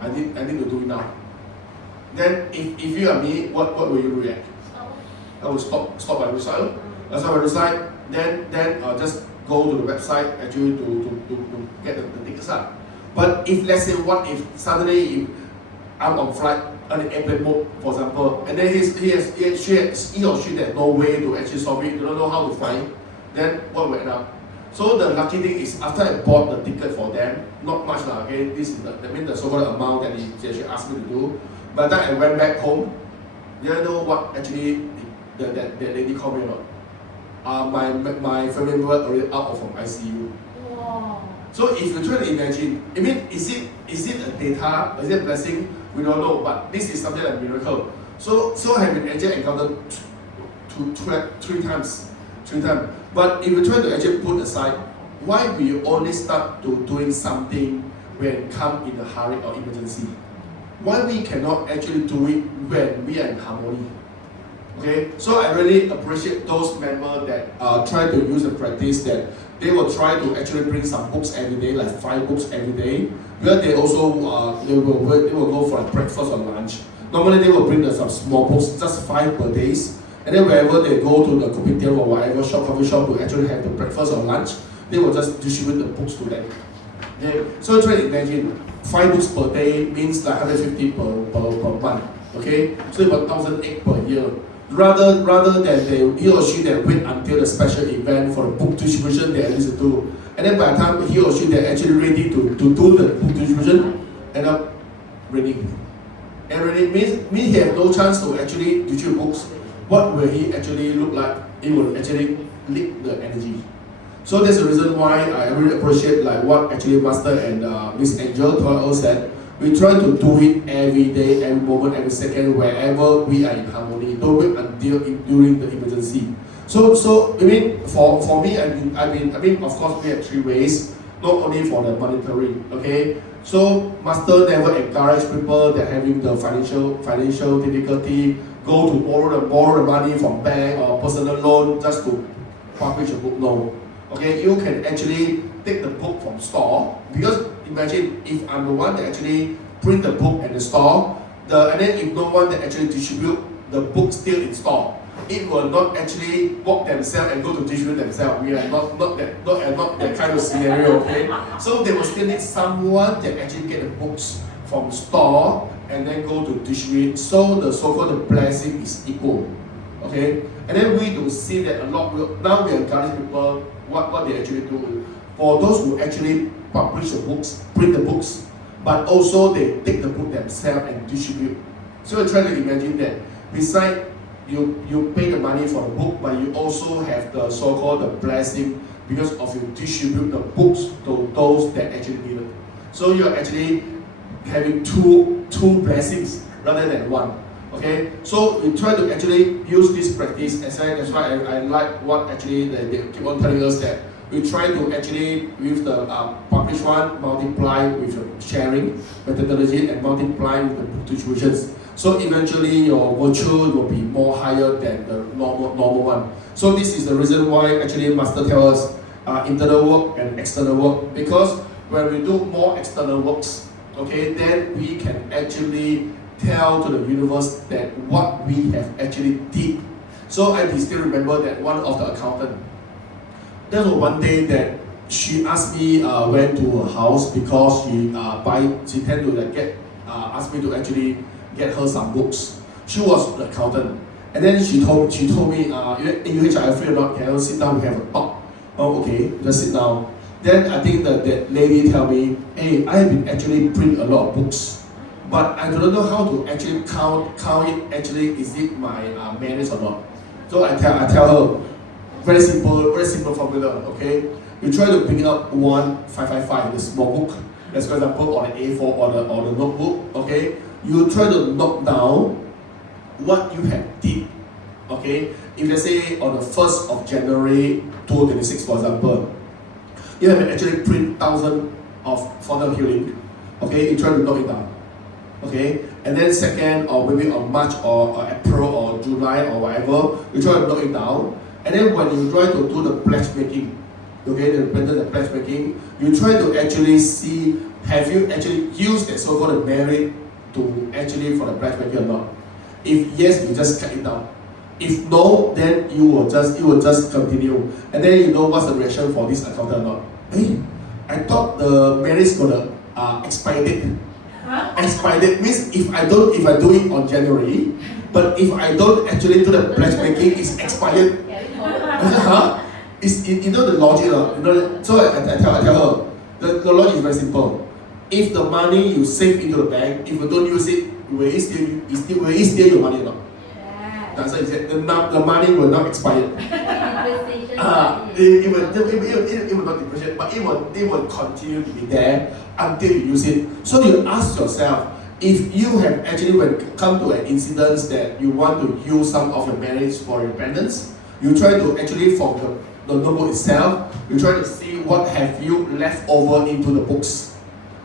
I need to do it now. Then if you are me, what will you react? I will stop by the side. Stop by the side. Then just go to the website actually to get the tickets out. But if let's say if suddenly I'm on flight on the airplane mode, for example, and then he or she has no way to actually solve it, you don't know how to find, then what will end up? So the lucky thing is after I bought the ticket for them, not much lah, okay, this is the so-called amount that he actually asked me to do. By the time I went back home, you know what actually that lady called me about? My family member already out from ICU. Wow. So if you try to imagine, I mean, is it a data? Is it a blessing? We don't know, but this is something like a miracle. So I have been actually encountered three times. But if you try to actually put aside, why we only start to doing something when come in a hurry or emergency? Why we cannot actually do it when we are in harmony? Okay, so I really appreciate those members that try to use the practice that they will try to actually bring some books every day, like 5 books every day. Where they also they will go for a breakfast or lunch. Normally they will bring some small books, just 5 per day. And then wherever they go to the kopitiam or whatever coffee shop to actually have the breakfast or lunch, they will just distribute the books to them. Okay, so try to imagine 5 books per day means like 150 per month. Okay, so about 1,800 per year. Rather than he or she they wait until the special event for the book distribution they at least do. And then by the time he or she they're actually ready to do the book distribution, end up raining. And raining means he have no chance to actually distribute books. What will he actually look like? It will actually leak the energy. So that's the reason why I really appreciate like what actually Master and Miss Angel told us that we try to do it every day, every moment, every second, wherever we are in harmony. Don't wait until during the emergency. So I mean, for me, I mean, of course, we have three ways. Not only for the monetary, okay. So Master never encourage people that having the financial difficulty go to borrow the money from bank or personal loan just to publish a book. No, okay. You can actually take the book from store, because imagine if I'm the one that actually print the book at the store, and then if no one that actually distribute the book still in store, it will not actually walk themselves and go to distribute themselves. We are not that kind of scenario, okay? So they will still need someone that actually get the books from store and then go to distribute. So the so-called blessing is equal, okay? And then we do see that a lot. Now we encourage people what they actually do. For those who actually publish the books, print the books, but also they take the book themselves and distribute. So try to imagine that besides you pay the money for the book, but you also have the so-called the blessing because of you distribute the books to those that actually need it. So you're actually having two blessings rather than one. Okay, so we try to actually use this practice. That's why I like what actually they keep on telling us that we try to actually with the published one multiply with the sharing methodology and multiply with the book distributions. So eventually your virtue will be more higher than the normal one. So this is the reason why actually Master tells us internal work and external work, because when we do more external works, okay, then we can actually tell to the universe that what we have actually did. So I still remember that one of the accountant, there was one day that she asked me went to her house because she tend to asked me to actually get her some books. She was the accountant, and then she told me, UH, are you free or not? Can you sit down? We have a talk. Oh, okay, just sit down. Then I think that lady tell me, hey, I have been actually print a lot of books, but I don't know how to actually count it. Actually, is it my manners or not? So I tell her, very simple formula. Okay, you try to pick up 1555, the small book. That's for example on the A4 or the notebook. Okay, you try to note down what you have did. Okay, if let's say on the 1st of January 2026, for example, you have actually print 1,000 of further healing. Okay, you try to note it down. Okay, and then second or maybe on March or April or July or whatever, you try to note it down. And then when you try to do the pledge making, okay, the pledge making, you try to actually see, have you actually used the so-called merit to actually for the pledge making or not? If yes, you just cut it down. If no, then you will just continue. And then you know what's the reaction for this accountant or not. Hey, I thought the merit's gonna expire date. Expire date means if I do it on January, but if I don't actually do the pledge making, it's expired. I said, huh? You know the logic, so I tell her, the logic is very simple. If the money you save into the bank, if you don't use it, will it steal your money or not? Yeah. That's what he said. The money will not expire. It will not depreciate, but it will continue to be there until you use it. So you ask yourself, if you have actually come to an incident that you want to use some of your merits for your dependents, you try to actually from the notebook itself, you try to see what have you left over into the books.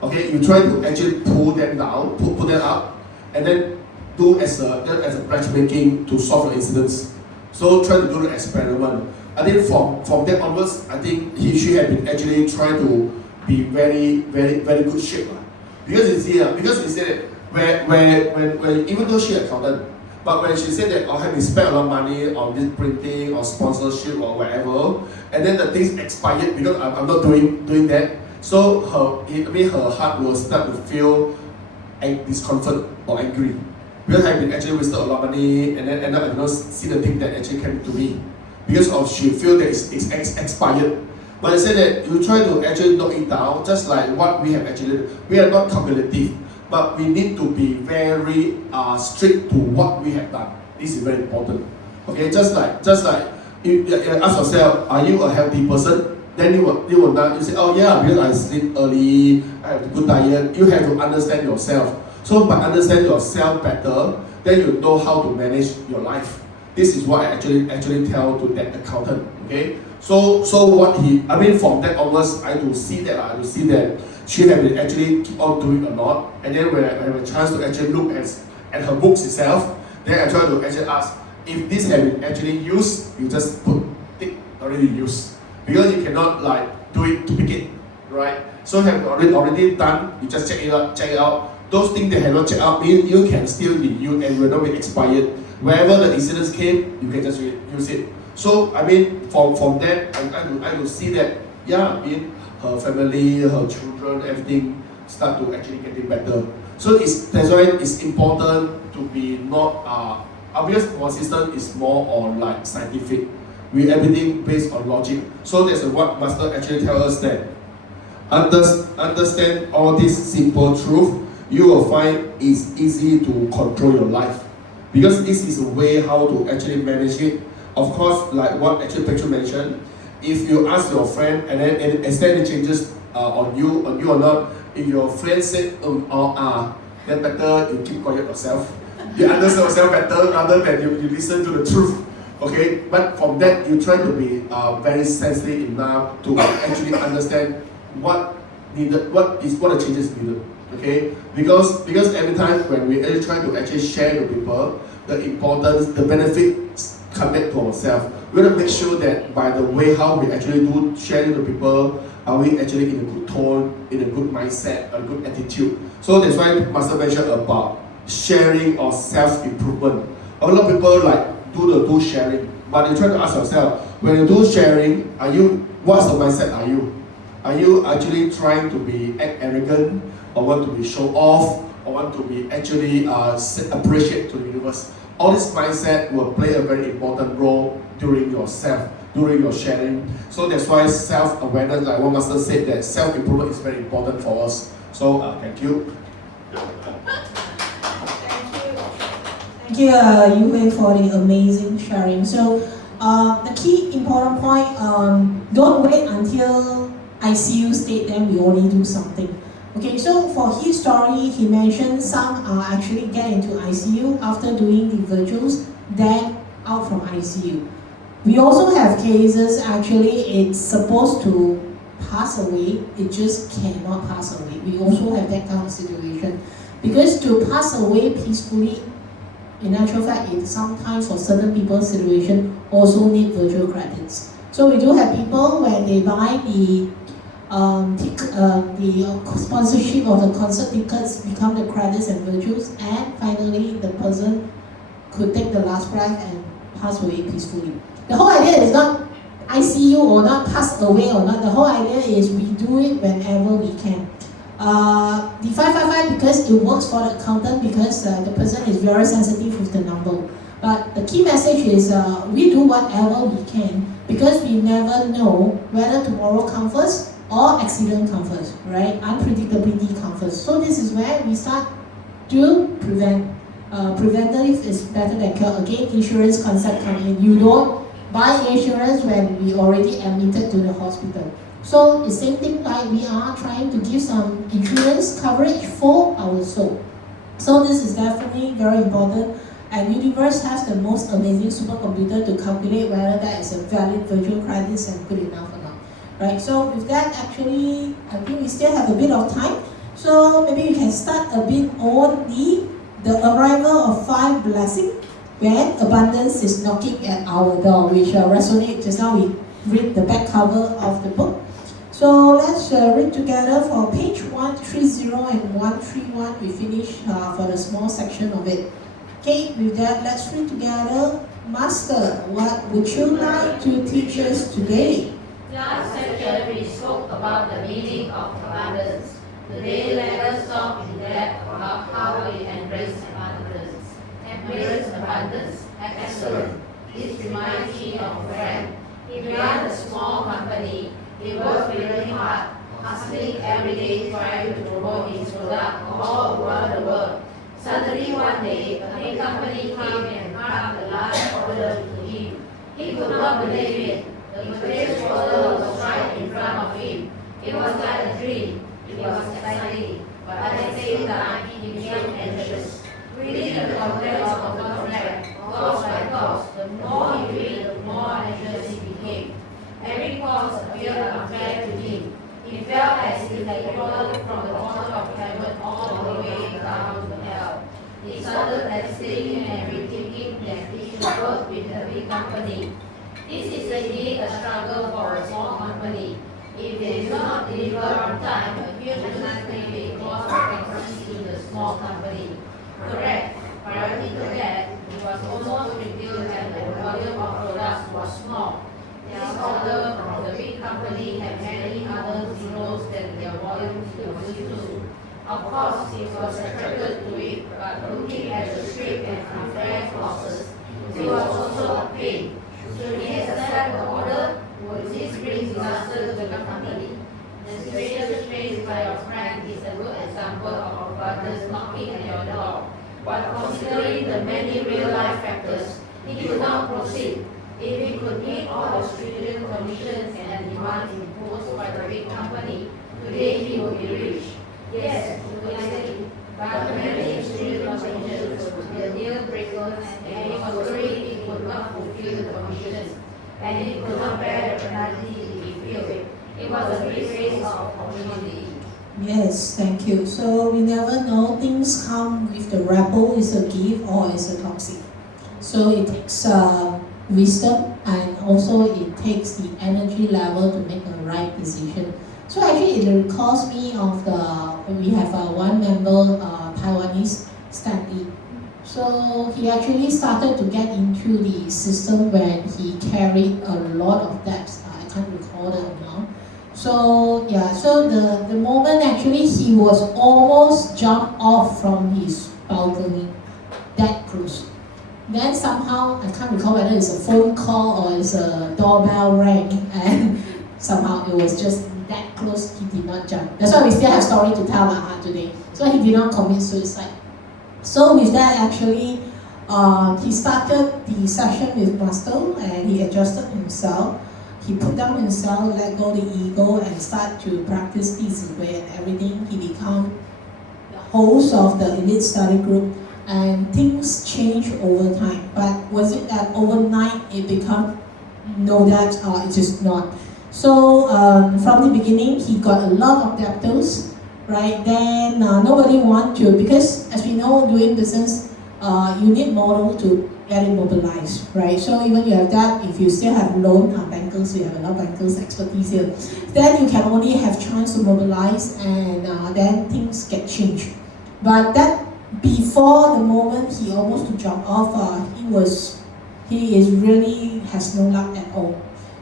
Okay, you try to actually pull them down, pull them up, and then do as a pledge making to solve your incidents. So try to do the experiment. I think from that onwards, I think she had been actually trying to be very good shape. Because you see that when even though she accountant, but when she said that I have spent a lot of money on this printing or sponsorship or whatever, and then the things expired because I'm not doing that, so her heart will start to feel discomfort or angry. Because I've been actually wasted a lot of money and then end up see the thing that actually came to me. Because of she feel that it's expired. But I said that you try to actually knock it down, just like what we have actually, we are not calculative, but we need to be very strict to what we have done. This is very important. Okay, just like you ask yourself, are you a healthy person? Then you will not, you say, oh yeah, because I sleep early, I have a good diet. You have to understand yourself. So by understanding yourself better, then you know how to manage your life. This is what I actually tell to that accountant. Okay, so what from that onwards, I do see that she has been actually keep on doing a lot. And then when I have a chance to actually look at her books itself, then I try to actually ask if this has been actually used, you just put it already used, because you cannot like do it to begin, right? So have already done, you just check it out. Those things that have not checked out means you can still be used and will not be expired. Wherever the incidents came, you can just use it. So from that, I will see that her family, her children, everything start to actually getting better. So that's why it's important to be not obvious. Our system is more on like scientific. We everything based on logic. So that's what Master actually tell us that understand all this simple truth. You will find it's easy to control your life, because this is a way how to actually manage it. Of course, like what actually Petra mentioned, if you ask your friend and then is there any changes on you or not, if your friend said then better you keep quiet yourself. You understand yourself better rather than you listen to the truth. Okay, but from that you try to be very sensitive enough to actually understand what the changes needed. Okay, because every time when we try to actually share with people the importance, the benefits come back to ourselves. We want to make sure that by the way how we actually do sharing with people, are we actually in a good tone, in a good mindset, a good attitude. So that's why Master mentioned about sharing or self-improvement. A lot of people like do sharing, but you try to ask yourself, when you do sharing, what's the mindset are you? Are you actually trying to be arrogant, or want to be show off, or want to be actually appreciate to the universe? All this mindset will play a very important role during your sharing. So that's why self-awareness, like what Master said, that self-improvement is very important for us. So thank you. Thank you, Yu-Hui, for the amazing sharing. So the key important point, don't wait until ICU state, then we only do something. Okay, so for his story, he mentioned some actually get into ICU after doing the virtuals, then out from ICU. We also have cases actually it's supposed to pass away, it just cannot pass away. We also have that kind of situation. Because to pass away peacefully, in actual fact, it sometimes for certain people's situation also need virtual credits. So we do have people when they buy the sponsorship of the concert tickets become the credits and virtues, and finally the person could take the last breath and pass away peacefully. The whole idea is not ICU or not pass away or not. The whole idea is we do it whenever we can. The 555, because it works for the accountant, because the person is very sensitive with the number. But the key message is we do whatever we can, because we never know whether tomorrow comes first or accident comes first, right? Unpredictability comes first. So this is where we start to prevent. Preventative is better than cure. Again, insurance concept come in. You don't buy insurance when we already admitted to the hospital. So the same thing, like we are trying to give some insurance coverage for our soul. So this is definitely very important. And Universe has the most amazing supercomputer to calculate whether that is a valid virtual credits and good enough or not. Right? So with that, actually, I think we still have a bit of time. So maybe we can start a bit on the arrival of 5 blessings when abundance is knocking at our door, which resonates. Just now we read the back cover of the book. So let's read together for page 130 and 131. We finish for the small section of it. Okay, with that, let's read together. Master, what would you like to teach us today? Last section we spoke about the meaning of abundance. Today let us talk in depth about how we embrace abundance. embrace abundance, excellent. This reminds me of a friend. He ran a small company. He worked really hard, hustling every day trying to promote his product all over the world. Suddenly one day, a big company came and cut a large order to him. He could not believe it. The purchase order was right in front of him. It was like a dream. It was exciting, but at the same time, he became anxious. Reading the content of the contract, clause by clause, the more he read, the more anxious he became. Every clause appeared unfair to him. He felt as if he had fallen from the bottom of heaven all the way down to hell. He started meditating and rethinking that he should work with a big company. This is indeed a struggle for a small company. If they do not deliver on time, a huge penalty may cause bankruptcy in the small company. Correct. Prior to that, it was almost revealed that the volume of products was small. This order from the big company had many other zeros than their volume was used to. Of course, he was attracted to it, but looking at the strict and unfair clauses, he was also a pain. Should he accept the order? Would this bring disaster to the company? The situation faced by your friend is a good example of abundance knocking at your door. But considering the many real-life factors, he could not proceed. If he could meet all the stringent conditions and demands imposed by the big company, today he would be rich. Yes, today, but many stringent conditions would be a deal breaker, and he was worried he could not fulfill the conditions, and he could not bear the penalty if he failed. It was a big waste of opportunity. Yes, thank you. So we never know, things come with the rebel, is a gift or is a toxic. So it takes wisdom, and also it takes the energy level to make the right decision. So actually it recalls me of we have one member, Taiwanese, Stanley. So he actually started to get into the system when he carried a lot of debts. I can't recall the amount. So yeah, so the moment actually he was almost jumped off from his balcony, that close. Then somehow, I can't recall whether it's a phone call or it's a doorbell rang, and somehow it was just that close, he did not jump. That's why we still have story to tell today. So he did not commit suicide. So with that actually, he started the session with Master and he adjusted himself. He put down himself, let go the ego, and start to practice this way and everything. He became the host of the elite study group, and things change over time. But was it that overnight it become? No, that it is not. So from the beginning, he got a lot of debtors, right? Then nobody want to, because as we know, doing business, you need model to get it mobilized, right? So even you have that, if you still have loan, bankers, you have a lot of bankers expertise here, then you can only have chance to mobilize, and then things get changed. But that before the moment he almost to jump off, he is really has no luck at all.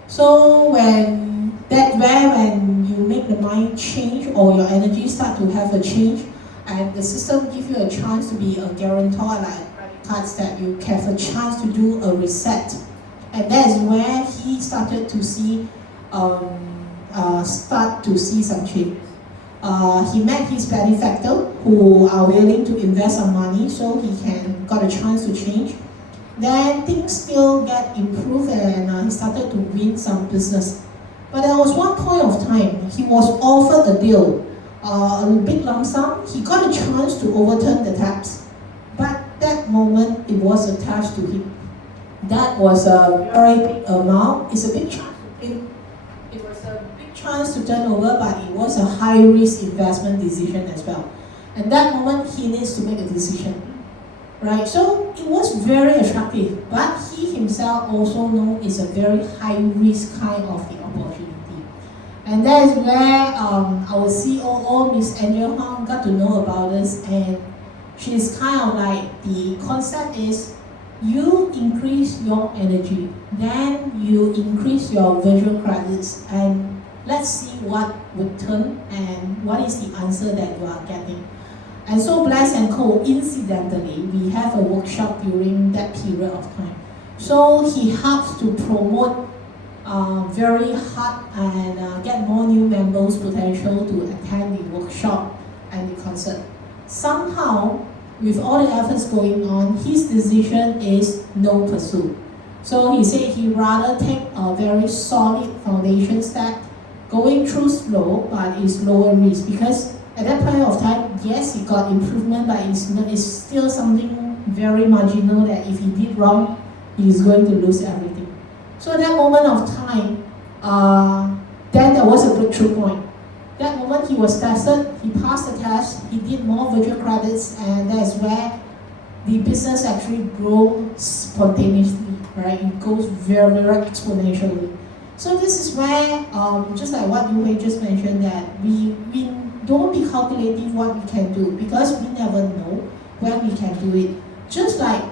So when you make the mind change or your energy start to have a change, and the system give you a chance to be a guarantor, like cards, that you have a chance to do a reset, and that is where he started to see some changes. He met his benefactor who are willing to invest some money so he can got a chance to change. Then things still get improved, and he started to win some business. But there was one point of time he was offered a deal, a big lump sum. He got a chance to overturn the tax, but that moment it was attached to him. That was a very big amount. It's a big chance to win. It was a big chance to turn over, but it was a high risk investment decision as well. And that moment he needs to make a decision. Right, so it was very attractive, but he himself also knows it's a very high risk kind of the opportunity. And that is where our COO, Miss Angel Huang, got to know about this, and she's kind of like, the concept is you increase your energy, then you increase your visual credits, and let's see what would turn and what is the answer that you are getting. And so blessed and coincidentally, we have a workshop during that period of time. So he helps to promote very hard and get more new members potential to attend the workshop and the concert. Somehow, with all the efforts going on, his decision is no pursuit. So he said he rather take a very solid foundation step, going through slow, but it's lower risk, because at that point of time, yes, he got improvement, but it's still something very marginal that if he did wrong, he's going to lose everything. So at that moment of time, then there was a breakthrough point. That moment he was tested, he passed the test, he did more virtual credits, and that's where the business actually grows spontaneously, right? It goes very, very exponentially. So this is where, just like what Yu Hui just mentioned, that we don't be calculating what we can do, because we never know when we can do it. Just like,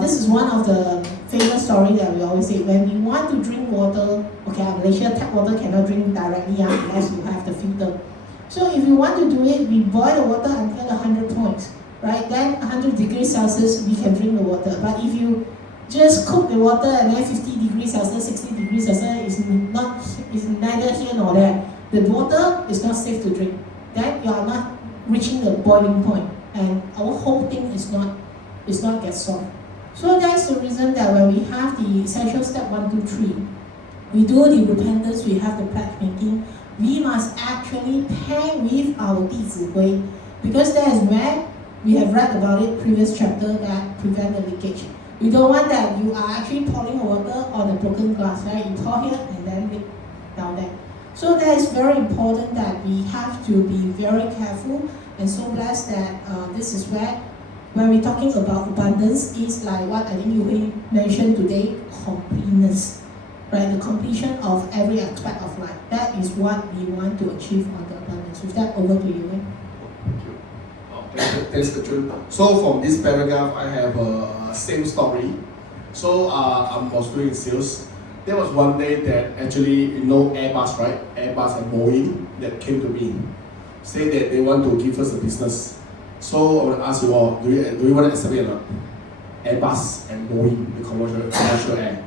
this is one of the famous story that we always say, when we want to drink water, okay, Malaysia tap water cannot drink directly unless you have the filter. So if you want to do it, we boil the water until 100 points, right? Then 100 degrees Celsius, we can drink the water. But if you just cook the water and then 50 degrees Celsius, 60 degrees Celsius is neither here nor there. The water is not safe to drink. Then you are not reaching the boiling point, and our whole thing is not get solved. So that's the reason that when we have the essential step 1, 2, 3, we do the repentance, we have the pledge making, we must actually pair with our 弟子规, because that is where we have read about it previous chapter, that prevent the leakage. We don't want that you are actually pouring water on a broken glass, right? You pour here and then leak down there. So that is very important that we have to be very careful, and so blessed that this is where, when we're talking about abundance, is like what I think you mentioned today, completeness, right? The completion of every aspect of life. That is what we want to achieve on the abundance. With that, over to you. Thank you. Thanks, Choon. So from this paragraph, I have a same story. So I was doing sales. There was one day that actually, Airbus, right? Airbus and Boeing that came to me, say that they want to give us a business. So I want to ask you all, do you want to accept it or not? Airbus and Boeing, the commercial air.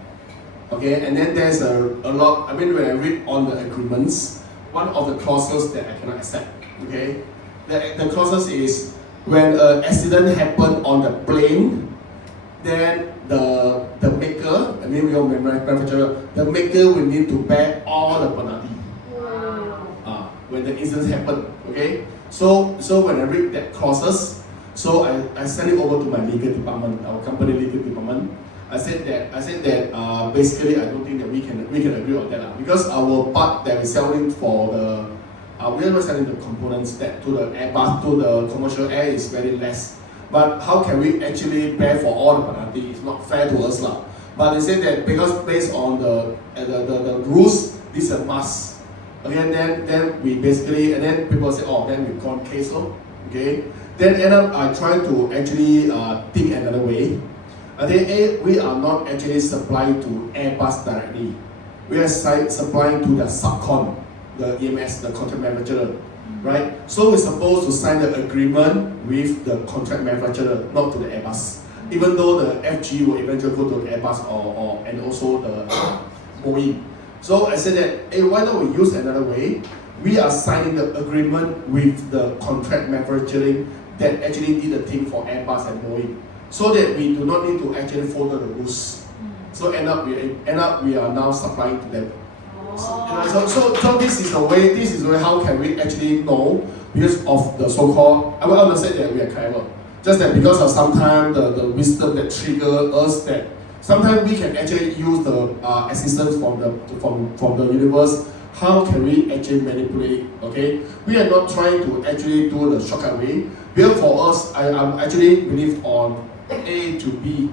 Okay, and then there's a lot, when I read on the agreements, one of the clauses that I cannot accept, okay? The clauses is, when an accident happened on the plane, then the maker, your manufacturer, the maker will need to bear all the penalty. When the incident happened, okay? So when I read that clauses, so I send it over to my legal department, our company legal department. I said that basically I don't think that we can agree on that, because our part that we're selling for the we are selling the components that to the Airbus, to the commercial air is very less. But how can we actually pay for all the penalty? It's not fair to us lah. But they said that because based on the rules, this is a must. Okay, then we basically, and then people say, oh, then we gone case law. Okay, then end up I try to actually think another way. I think we are not actually supplying to Airbus directly. We are supplying to the subcon, the EMS, the contract manufacturer, right? So we're supposed to sign the agreement with the contract manufacturer, not to the Airbus. Even though the FG will eventually go to the Airbus and also the Boeing. So I said that, hey, why don't we use another way? We are signing the agreement with the contract manufacturing that actually did the thing for Airbus and Boeing, so that we do not need to actually follow the rules. So end up we are now supplying to them. So this is the way how can we actually know, because of the so-called, I will not say that we are clever, just that because of sometimes the wisdom that trigger us, that sometimes we can actually use the assistance from the universe. How can we actually manipulate? Okay, we are not trying to actually do the shortcut way. Because for us, I actually believe on A to B.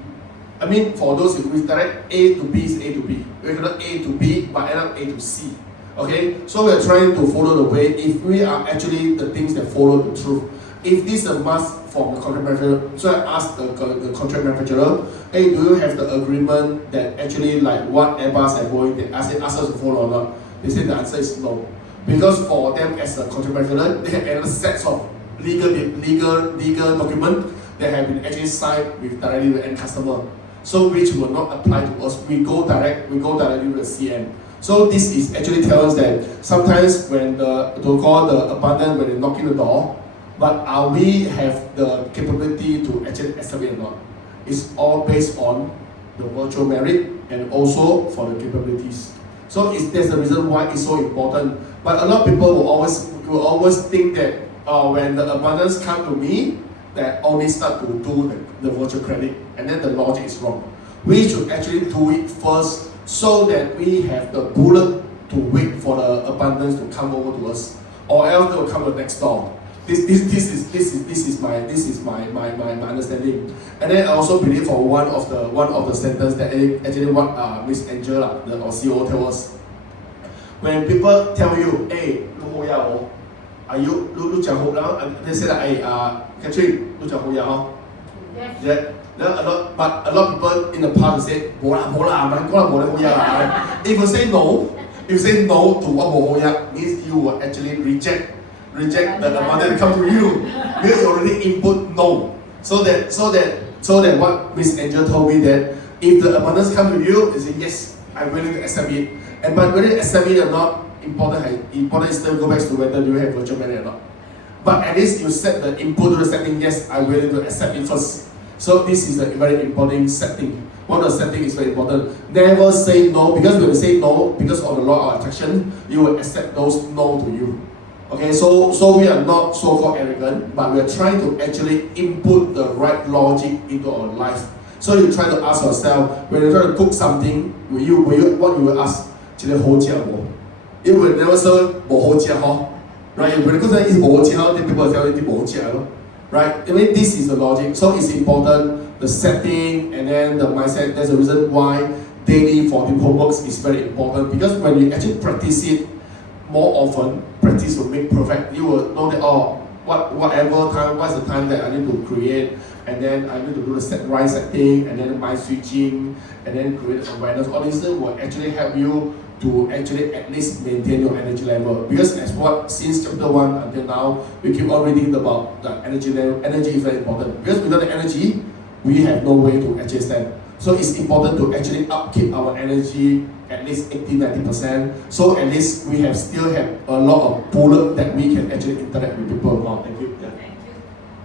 I mean, for those who direct A to B is A to B. We cannot A to B, but end up A to C. Okay, so we are trying to follow the way. If we are actually the things that follow the truth. If this is a must from the contract manufacturer, so I asked the contract manufacturer, hey, do you have the agreement that actually like what Airbus and Boeing, they ask us to follow or not? They said the answer is no. Because for them as a contract manufacturer, they have another set of legal document that have been actually signed with directly with the end customer. So which will not apply to us. We go directly with the CM. So this is actually tells us that sometimes when the abundant when they knock in the door, but are we have the capability to actually accept it or not? It's all based on the virtual merit and also for the capabilities. So that's the reason why it's so important. But a lot of people will always think that when the abundance come to me, that only start to do the virtual credit, and then the logic is wrong. We should actually do it first so that we have the bullet to wait for the abundance to come over to us, or else they will come to the next door. This is my understanding. And then I also believe for one of the sentence that actually what Miss Angela, our CEO, tells us. When people tell you, hey, are you讲好了? They say that, hey, Catherine, you 讲好了 Yes. Yeah. But a lot of people in the past say, if you say no to what means you will actually reject the amount that come to you. Because you already input no. So that what Miss Angel told me that if the abundance come to you, you say yes, I'm willing to accept it. And but whether accept it or not, important is still go back to whether you have virtual merit or not. But at least you set the input to the setting, yes, I'm willing to accept it first. So this is a very important setting. One of the setting is very important. Never say no, because when you say no, because of the law of attraction, you will accept those no to you. Okay, so we are not so-called arrogant, but we are trying to actually input the right logic into our life. So you try to ask yourself, when you try to cook something, what you will ask? 这个好吃无? If you never say 无好吃 right? When you cook something is 无好吃 then people will tell you 无好吃 right? I mean, this is the logic. So it's important, the setting and then the mindset. That's the reason why daily 14 homeworks is very important, because when you actually practice it more often, practice will make perfect. You will know that what's the time that I need to create, and then I need to do the right setting, and then the mind switching, and then create awareness. All these things will actually help you to actually at least maintain your energy level. Because since chapter 1 until now, we keep on reading about the energy level. Energy is very important. Because without the energy, we have no way to actually stand. So it's important to actually upkeep our energy at least 80-90%. So at least we still have a lot of bullet that we can actually interact with people. Thank you. Yeah.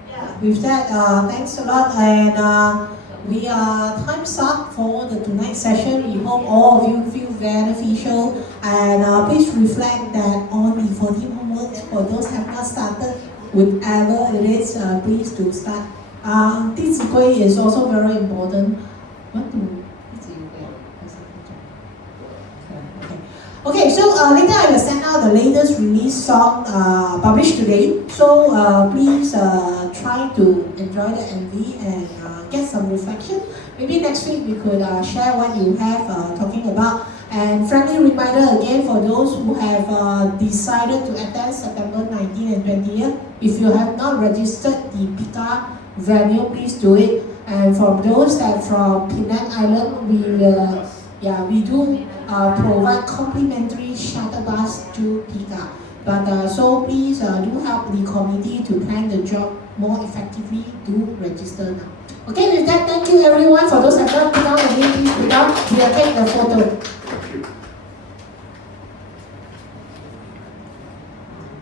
Yeah, with that, thanks a lot, and we are time's up for the tonight's session. We hope all of you feel beneficial, and please reflect that on the 14 homeworks. For those who have not started, whatever it is, please do start. This is also very important. What do Okay, so later I will send out the latest release song published today. So please try to enjoy the MV and get some reflection. Maybe next week we could share what you have talking about. And friendly reminder again for those who have decided to attend September 19 and 20th. If you have not registered the Pika venue, please do it. And for those that from Penang Island, we do provide complimentary shuttle bus to Pika. But so please do help the committee to plan the job more effectively. Do register now. Okay, with that, thank you everyone. For those that have not put down the name, please put down. We'll take the photo. Thank you.